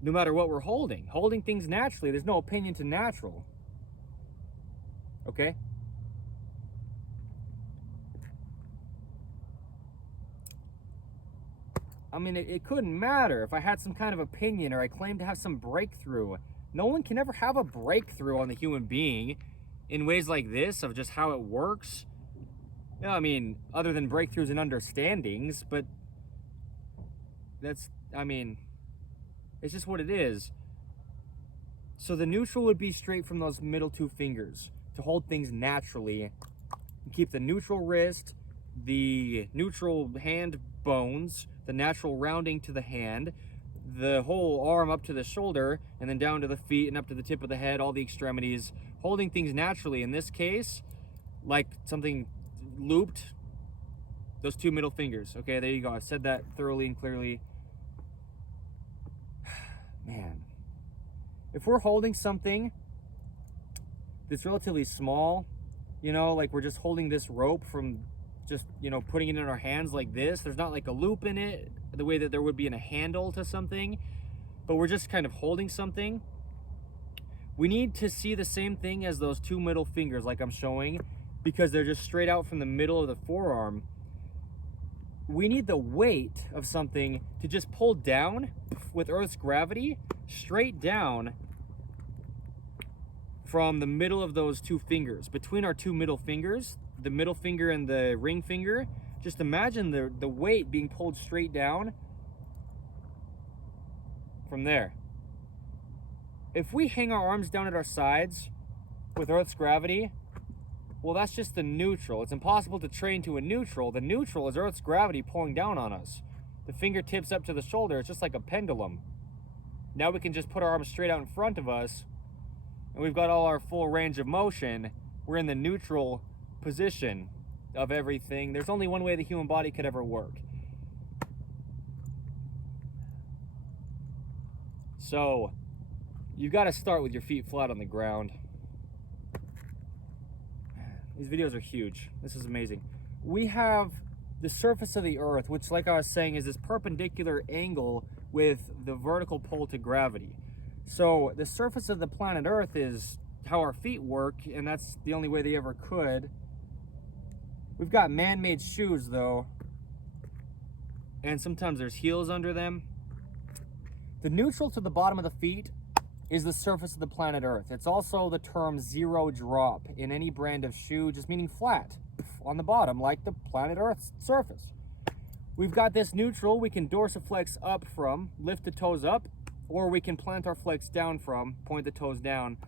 no matter what we're holding. Holding things naturally, there's no opinion to natural. Okay? I mean, it couldn't matter if I had some kind of opinion or I claimed to have some breakthrough. No one can ever have a breakthrough on the human being in ways like this of just how it works. You know, I mean, other than breakthroughs and understandings, but that's, I mean, it's just what it is. So the neutral would be straight from those middle 2 fingers to hold things naturally. Keep the neutral wrist, the neutral hand bones, the natural rounding to the hand, the whole arm up to the shoulder, and then down to the feet and up to the tip of the head, all the extremities, holding things naturally. In this case, like something looped, those 2 middle fingers. Okay, there you go. I've said that thoroughly and clearly. Man, if we're holding something that's relatively small, you know, like we're just holding this rope from just, you know, putting it in our hands like this. There's not like a loop in it, the way that there would be in a handle to something, but we're just kind of holding something. We need to see the same thing as those two middle fingers like I'm showing, because they're just straight out from the middle of the forearm. We need the weight of something to just pull down with Earth's gravity straight down from the middle of those two fingers, between our two middle fingers, the middle finger and the ring finger. Just imagine the weight being pulled straight down from there. If we hang our arms down at our sides with Earth's gravity, well, that's just the neutral. It's impossible to train to a neutral. The neutral is Earth's gravity pulling down on us. The fingertips up to the shoulder, it's just like a pendulum. Now we can just put our arms straight out in front of us, and we've got all our full range of motion. We're in the neutral position of everything. There's only one way the human body could ever work. So, you got to start with your feet flat on the ground. These videos are huge. This is amazing. We have the surface of the Earth, which, like I was saying, is this perpendicular angle with the vertical pull to gravity. So the surface of the planet Earth is how our feet work, and that's the only way they ever could. We've got man-made shoes, though, and sometimes there's heels under them. The neutral to the bottom of the feet is the surface of the planet Earth. It's also the term zero drop in any brand of shoe, just meaning flat on the bottom, like the planet Earth's surface. We've got this neutral we can dorsiflex up from, lift the toes up, or we can plantar flex down from, point the toes down.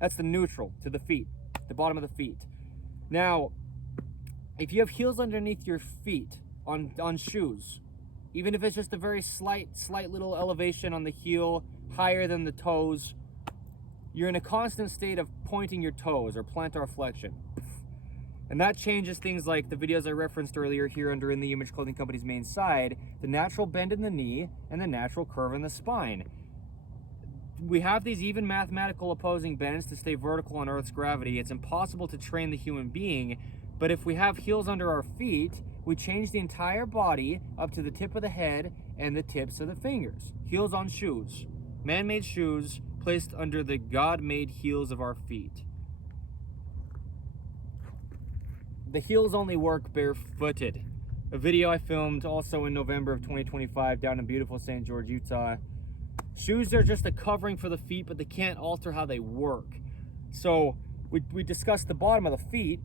That's the neutral to the feet, the bottom of the feet. Now, if you have heels underneath your feet on shoes, even if it's just a very slight little elevation on the heel, higher than the toes, you're in a constant state of pointing your toes or plantar flexion. And that changes things like the videos I referenced earlier here under In The Image Clothing Company's main side, the natural bend in the knee and the natural curve in the spine. We have these even mathematical opposing bends to stay vertical on Earth's gravity. It's impossible to train the human being, but if we have heels under our feet, we change the entire body up to the tip of the head and the tips of the fingers. Heels on shoes. Man-made shoes placed under the God-made heels of our feet. The heels only work barefooted. A video I filmed also in November of 2025 down in beautiful St. George, Utah. Shoes are just a covering for the feet, but they can't alter how they work. So we discussed the bottom of the feet,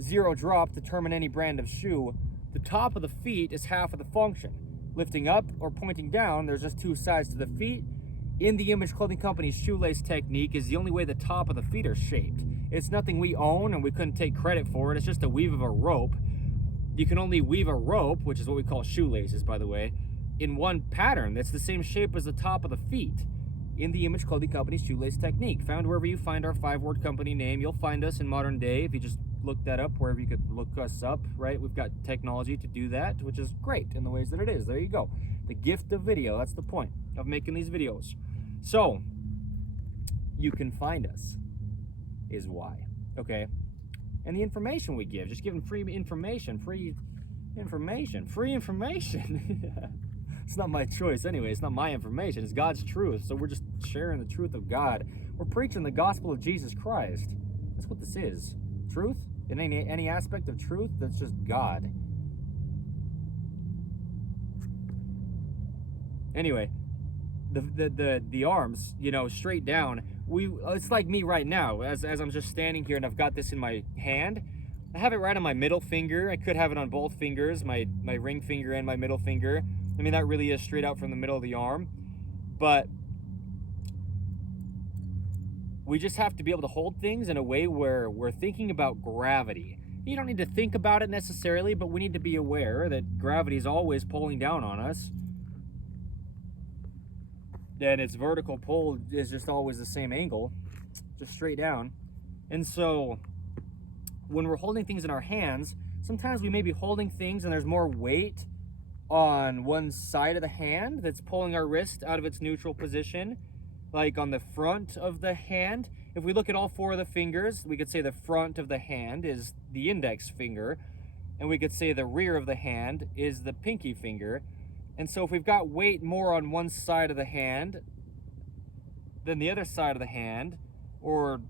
zero drop, determine any brand of shoe. The top of the feet is half of the function. Lifting up or pointing down, there's just two sides to the feet. In the Image Clothing Company's shoelace technique is the only way the top of the feet are shaped. It's nothing we own and we couldn't take credit for it. It's just a weave of a rope. You can only weave a rope, which is what we call shoelaces, by the way, in one pattern that's the same shape as the top of the feet. In the Image Clothing Company's shoelace technique, found wherever you find our 5-word company name. You'll find us in modern day if you just look that up wherever you could look us up, right? We've got technology to do that, which is great in the ways that it is. There you go. The gift of video. That's the point of making these videos. So you can find us is why, okay? And the information we give, just giving free information. It's not my choice anyway. It's not my information. It's God's truth. So we're just sharing the truth of God. We're preaching the gospel of Jesus Christ. That's what this is. Truth? In any aspect of truth, that's just God. Anyway, the arms, you know, straight down. It's like me right now, as I'm just standing here and I've got this in my hand. I have it right on my middle finger. I could have it on both fingers, my ring finger and my middle finger. I mean, that really is straight out from the middle of the arm. But we just have to be able to hold things in a way where we're thinking about gravity. You don't need to think about it necessarily, but we need to be aware that gravity is always pulling down on us. And its vertical pull is just always the same angle, just straight down. And so when we're holding things in our hands, sometimes we may be holding things and there's more weight on one side of the hand that's pulling our wrist out of its neutral position, like on the front of the hand. If we look at all 4 of the fingers, we could say the front of the hand is the index finger. and we could say the rear of the hand is the pinky finger. And so if we've got weight more on one side of the hand than the other side of the hand, or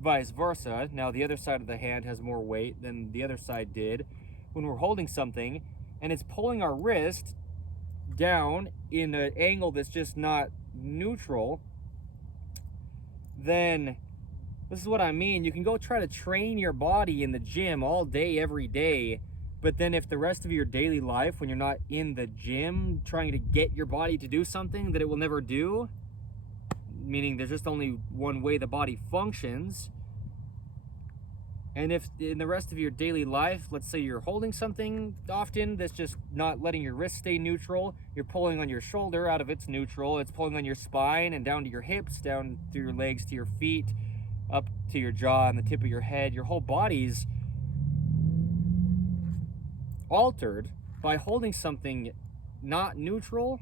vice versa, now the other side of the hand has more weight than the other side did, when we're holding something and it's pulling our wrist down in an angle that's just not neutral, then this is what I mean. You can go try to train your body in the gym all day, every day, but then if the rest of your daily life, when you're not in the gym trying to get your body to do something that it will never do, meaning there's just only one way the body functions, and if in the rest of your daily life, let's say you're holding something often that's just not letting your wrist stay neutral, you're pulling on your shoulder out of its neutral, it's pulling on your spine and down to your hips, down through your legs to your feet, up to your jaw and the tip of your head, your whole body's altered by holding something not neutral,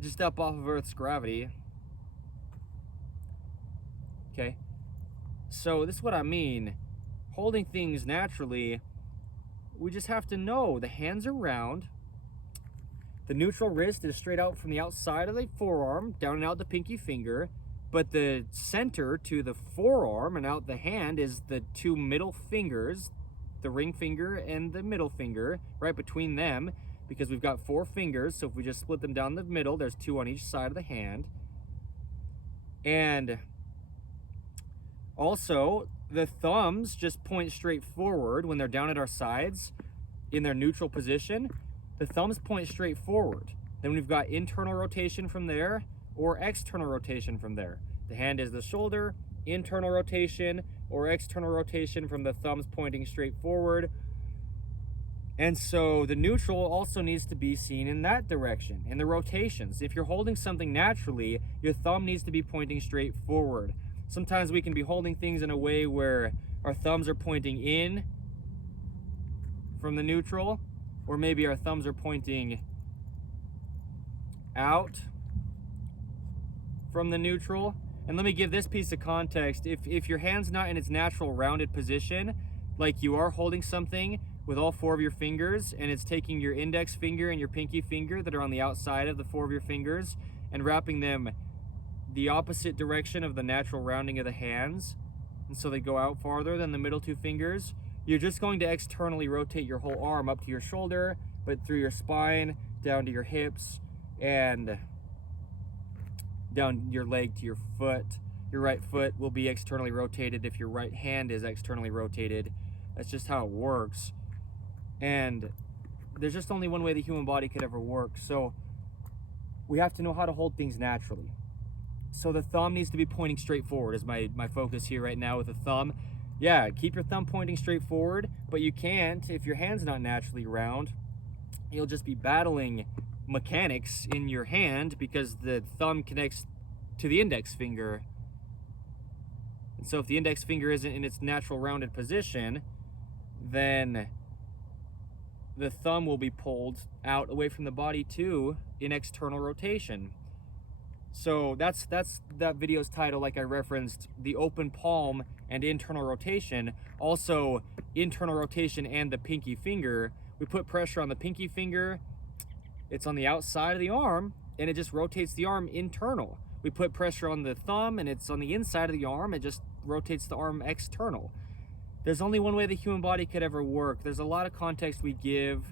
just up off of Earth's gravity. Okay, so this is what I mean. Holding things naturally, we just have to know the hands are round, the neutral wrist is straight out from the outside of the forearm down and out the pinky finger, but the center to the forearm and out the hand is the two middle fingers, the ring finger and the middle finger, right between them, because we've got 4 fingers, so if we just split them down the middle, there's 2 on each side of the hand. And also, the thumbs just point straight forward when they're down at our sides in their neutral position. The thumbs point straight forward. Then we've got internal rotation from there or external rotation from there. The hand is the shoulder, internal rotation or external rotation from the thumbs pointing straight forward. And so the neutral also needs to be seen in that direction, in the rotations. If you're holding something naturally, your thumb needs to be pointing straight forward. Sometimes we can be holding things in a way where our thumbs are pointing in from the neutral, or maybe our thumbs are pointing out from the neutral. And let me give this piece of context. If your hand's not in its natural rounded position, like you are holding something with all 4 of your fingers, and it's taking your index finger and your pinky finger that are on the outside of the 4 of your fingers and wrapping them the opposite direction of the natural rounding of the hands, and so they go out farther than the middle 2 fingers, you're just going to externally rotate your whole arm up to your shoulder, but through your spine, down to your hips, and down your leg to your foot. Your right foot will be externally rotated if your right hand is externally rotated. That's just how it works. And there's just only one way the human body could ever work. So we have to know how to hold things naturally. So the thumb needs to be pointing straight forward is my focus here right now with the thumb. Yeah, keep your thumb pointing straight forward, but you can't, if your hand's not naturally round, you'll just be battling mechanics in your hand because the thumb connects to the index finger. And so if the index finger isn't in its natural rounded position, then the thumb will be pulled out away from the body too in external rotation. So that's that video's title, like I referenced, the open palm and internal rotation. Also, internal rotation and the pinky finger. We put pressure on the pinky finger, it's on the outside of the arm, and it just rotates the arm internal. We put pressure on the thumb, and it's on the inside of the arm, it just rotates the arm external. There's only one way the human body could ever work. There's a lot of context we give.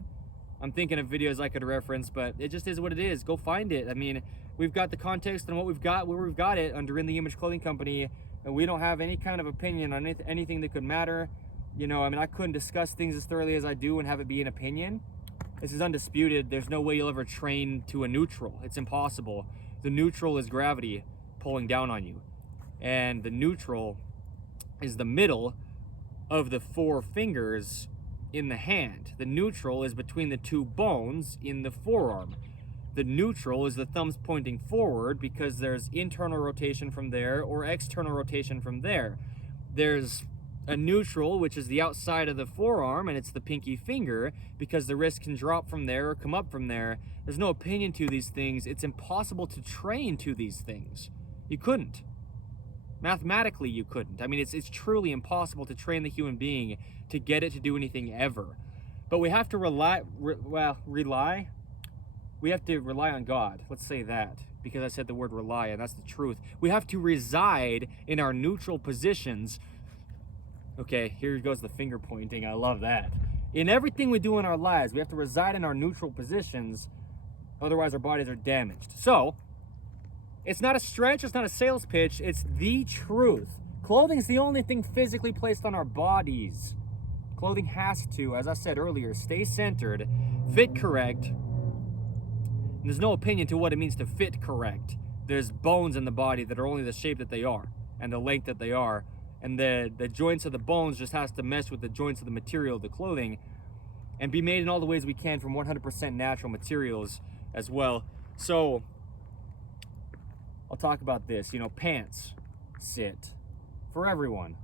I'm thinking of videos I could reference, but it just is what it is. Go find it. I mean, we've got the context and what we've got, where we've got it under In the Image Clothing Company, and we don't have any kind of opinion on anything that could matter. You know, I mean, I couldn't discuss things as thoroughly as I do and have it be an opinion. This is undisputed. There's no way you'll ever train to a neutral. It's impossible. The neutral is gravity pulling down on you. And the neutral is the middle of the 4 fingers in the hand. The neutral is between the 2 bones in the forearm. The neutral is the thumbs pointing forward because there's internal rotation from there or external rotation from there. There's a neutral, which is the outside of the forearm, and it's the pinky finger because the wrist can drop from there or come up from there. There's no opinion to these things. It's impossible to train to these things. You couldn't. Mathematically, you couldn't. I mean, it's truly impossible to train the human being to get it to do anything ever. But we have to rely. We have to rely on God. Let's say that, because I said the word rely, and that's the truth. We have to reside in our neutral positions. Okay, here goes the finger pointing. I love that. In everything we do in our lives, we have to reside in our neutral positions. Otherwise, our bodies are damaged. So, it's not a stretch, it's not a sales pitch, it's the truth. Clothing's the only thing physically placed on our bodies. Clothing has to, as I said earlier, stay centered, fit correct. And there's no opinion to what it means to fit correct. There's bones in the body that are only the shape that they are and the length that they are. And the joints of the bones just has to mesh with the joints of the material of the clothing and be made in all the ways we can from 100% natural materials as well. So, I'll talk about this. You know, pants sit for everyone.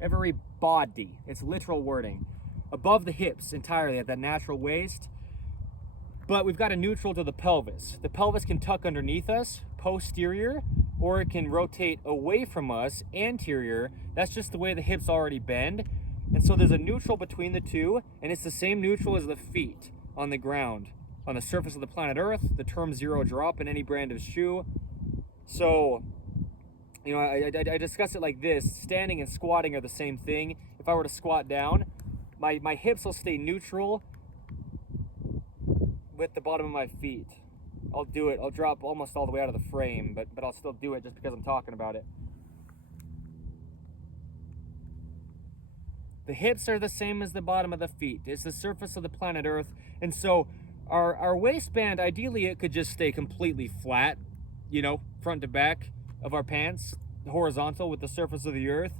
Everybody. It's literal wording. Above the hips entirely at that natural waist. But we've got a neutral to the pelvis. The pelvis can tuck underneath us, posterior, or it can rotate away from us, anterior. That's just the way the hips already bend. And so there's a neutral between the two, and it's the same neutral as the feet on the ground. On the surface of the planet Earth, the term zero drop in any brand of shoe. So, you know, I discuss it like this. Standing and squatting are the same thing. If I were to squat down, my hips will stay neutral with the bottom of my feet. I'll do it. I'll drop almost all the way out of the frame, but I'll still do it just because I'm talking about it. The hips are the same as the bottom of the feet. It's the surface of the planet Earth. And so our waistband, ideally, it could just stay completely flat, you know, front to back of our pants, horizontal with the surface of the earth.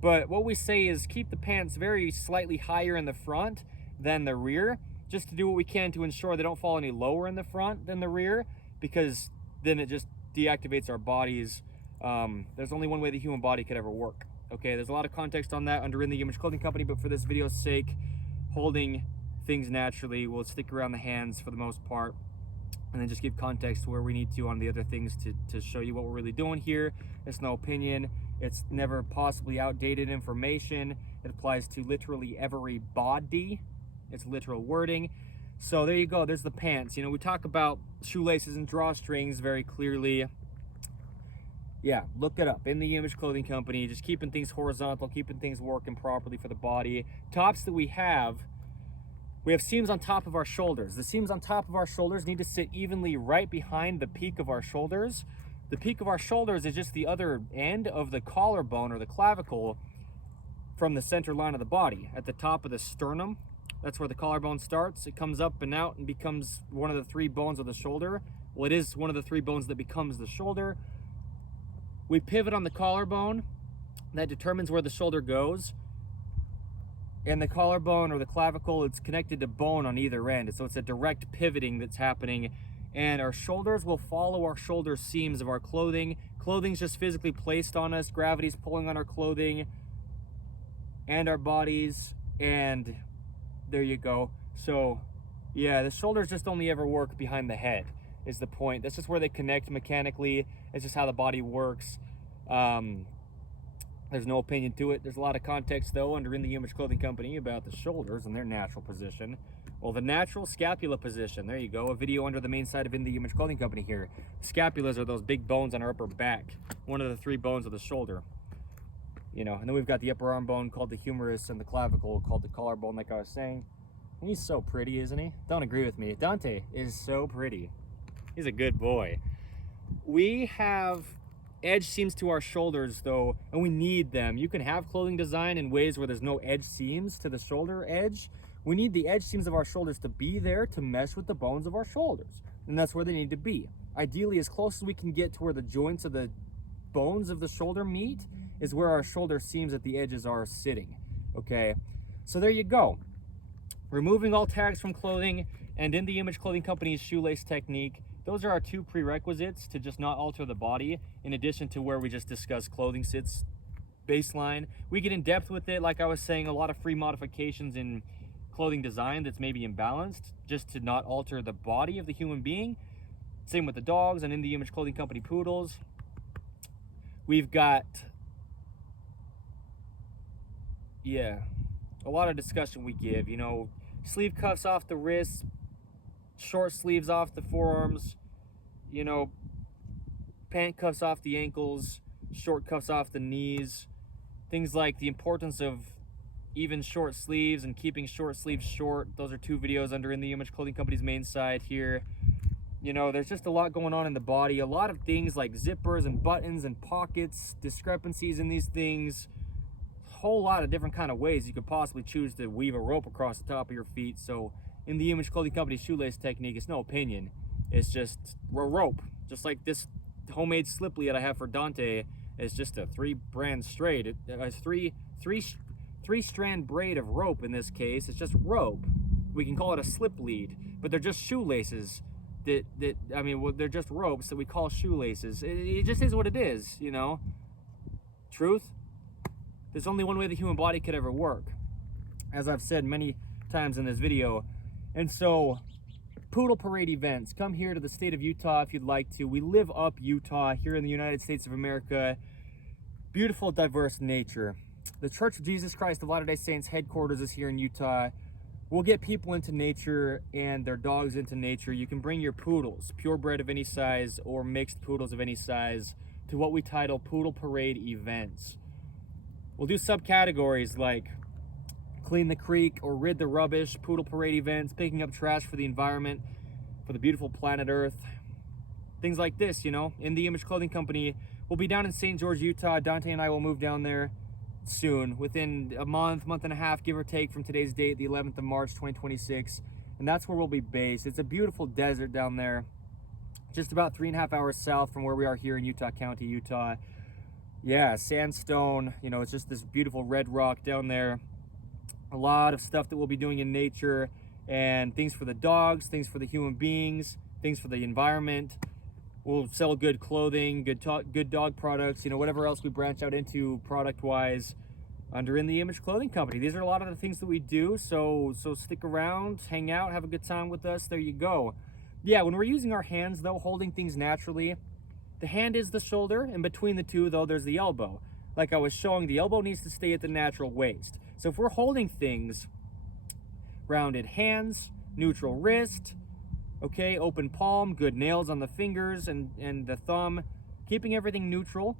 But what we say is keep the pants very slightly higher in the front than the rear, just to do what we can to ensure they don't fall any lower in the front than the rear, because then it just deactivates our bodies. There's only one way the human body could ever work. Okay, there's a lot of context on that under In The Image Clothing Company, but for this video's sake, holding things naturally will stick around the hands for the most part, and then just give context where we need to on the other things to show you what we're really doing here. It's no opinion. It's never possibly outdated information. It applies to literally every body. It's literal wording. So there you go. There's the pants. You know, we talk about shoelaces and drawstrings very clearly. Yeah, look it up. In The Image Clothing Company. Just keeping things horizontal, keeping things working properly for the body. Tops that we have seams on top of our shoulders. The seams on top of our shoulders need to sit evenly right behind the peak of our shoulders. The peak of our shoulders is just the other end of the collarbone or the clavicle from the center line of the body. At the top of the sternum, that's where the collarbone starts. It comes up and out and becomes one of the three bones of the shoulder. Well, it is one of the three bones that becomes the shoulder. We pivot on the collarbone. That determines where the shoulder goes. And the collarbone or the clavicle, it's connected to bone on either end. So it's a direct pivoting that's happening. And our shoulders will follow our shoulder seams of our clothing. Clothing's just physically placed on us. Gravity's pulling on our clothing and our bodies. And there you go. So, yeah, the shoulders just only ever work behind the head is the point. That's just where they connect mechanically. It's just how the body works. There's no opinion to it. There's a lot of context, though, under In The Image Clothing Company about the shoulders and their natural position. Well, the natural scapula position. There you go. A video under the main side of In The Image Clothing Company here. Scapulas are those big bones on our upper back. One of the three bones of the shoulder. You know, and then we've got the upper arm bone called the humerus and the clavicle called the collarbone, like I was saying. He's so pretty, isn't he? Don't agree with me. Dante is so pretty. He's a good boy. We have edge seams to our shoulders, though, and we need them. You can have clothing design in ways where there's no edge seams to the shoulder edge. We need the edge seams of our shoulders to be there to mesh with the bones of our shoulders, and that's where they need to be. Ideally, as close as we can get to where the joints of the bones of the shoulder meet is where our shoulder seams at the edges are sitting. Okay, so there you go. Removing all tags from clothing and In The Image Clothing Company's shoelace technique. Those are our two prerequisites to just not alter the body, in addition to where we just discussed clothing sits baseline. We get in depth with it, like I was saying, a lot of free modifications in clothing design that's maybe imbalanced, just to not alter the body of the human being. Same with the dogs and In The Image Clothing Company poodles. We've got yeah, a lot of discussion we give, you know, sleeve cuffs off the wrists, short sleeves off the forearms, you know, pant cuffs off the ankles, short cuffs off the knees, things like the importance of even short sleeves and keeping short sleeves short. Those are 2 videos under In The Image Clothing Company's main site here. You know, there's just a lot going on in the body, a lot of things like zippers and buttons and pockets, discrepancies in these things, a whole lot of different kind of ways you could possibly choose to weave a rope across the top of your feet. So In The Image Clothing Company shoelace technique, it's no opinion, it's just a rope. Just like this homemade sliply that I have for Dante is just a 3-brand straight. It has three strand braid of rope. In this case, it's just rope. We can call it a slip lead, but they're just shoelaces. I mean, well, they're just ropes that we call shoelaces. It just is what it is, you know. Truth, there's only one way the human body could ever work, as I've said many times in this video. And so, Poodle Parade events, come here to the state of Utah if you'd like to. We live up Utah here in the United States of America. Beautiful, diverse nature. The Church of Jesus Christ of Latter-day Saints headquarters is here in Utah. We'll get people into nature and their dogs into nature. You can bring your poodles, purebred of any size or mixed poodles of any size, to what we title Poodle Parade events. We'll do subcategories like clean the creek or rid the rubbish, Poodle Parade events, picking up trash for the environment, for the beautiful planet Earth. Things like this, you know. In The Image Clothing Company, we'll be down in St. George, Utah. Dante and I will move down there soon, within a month and a half, give or take, from today's date, the 11th of March 2026, and that's where we'll be based. It's a beautiful desert down there, just about 3.5 hours south from where we are here in Utah County, Utah. Yeah, sandstone, you know, it's just this beautiful red rock down there. A lot of stuff that we'll be doing in nature, and things for the dogs, things for the human beings, things for the environment. We'll sell good clothing, good dog products, you know, whatever else we branch out into product-wise under In The Image Clothing Company. These are a lot of the things that we do, so stick around, hang out, have a good time with us. There you go. Yeah, when we're using our hands, though, holding things naturally, the hand is the shoulder, and between the two, though, there's the elbow. Like I was showing, the elbow needs to stay at the natural waist. So if we're holding things, rounded hands, neutral wrist, okay, open palm, good nails on the fingers and the thumb, keeping everything neutral,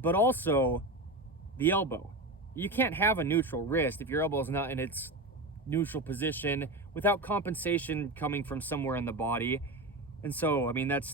but also the elbow. You can't have a neutral wrist if your elbow is not in its neutral position without compensation coming from somewhere in the body. And so, I mean, that's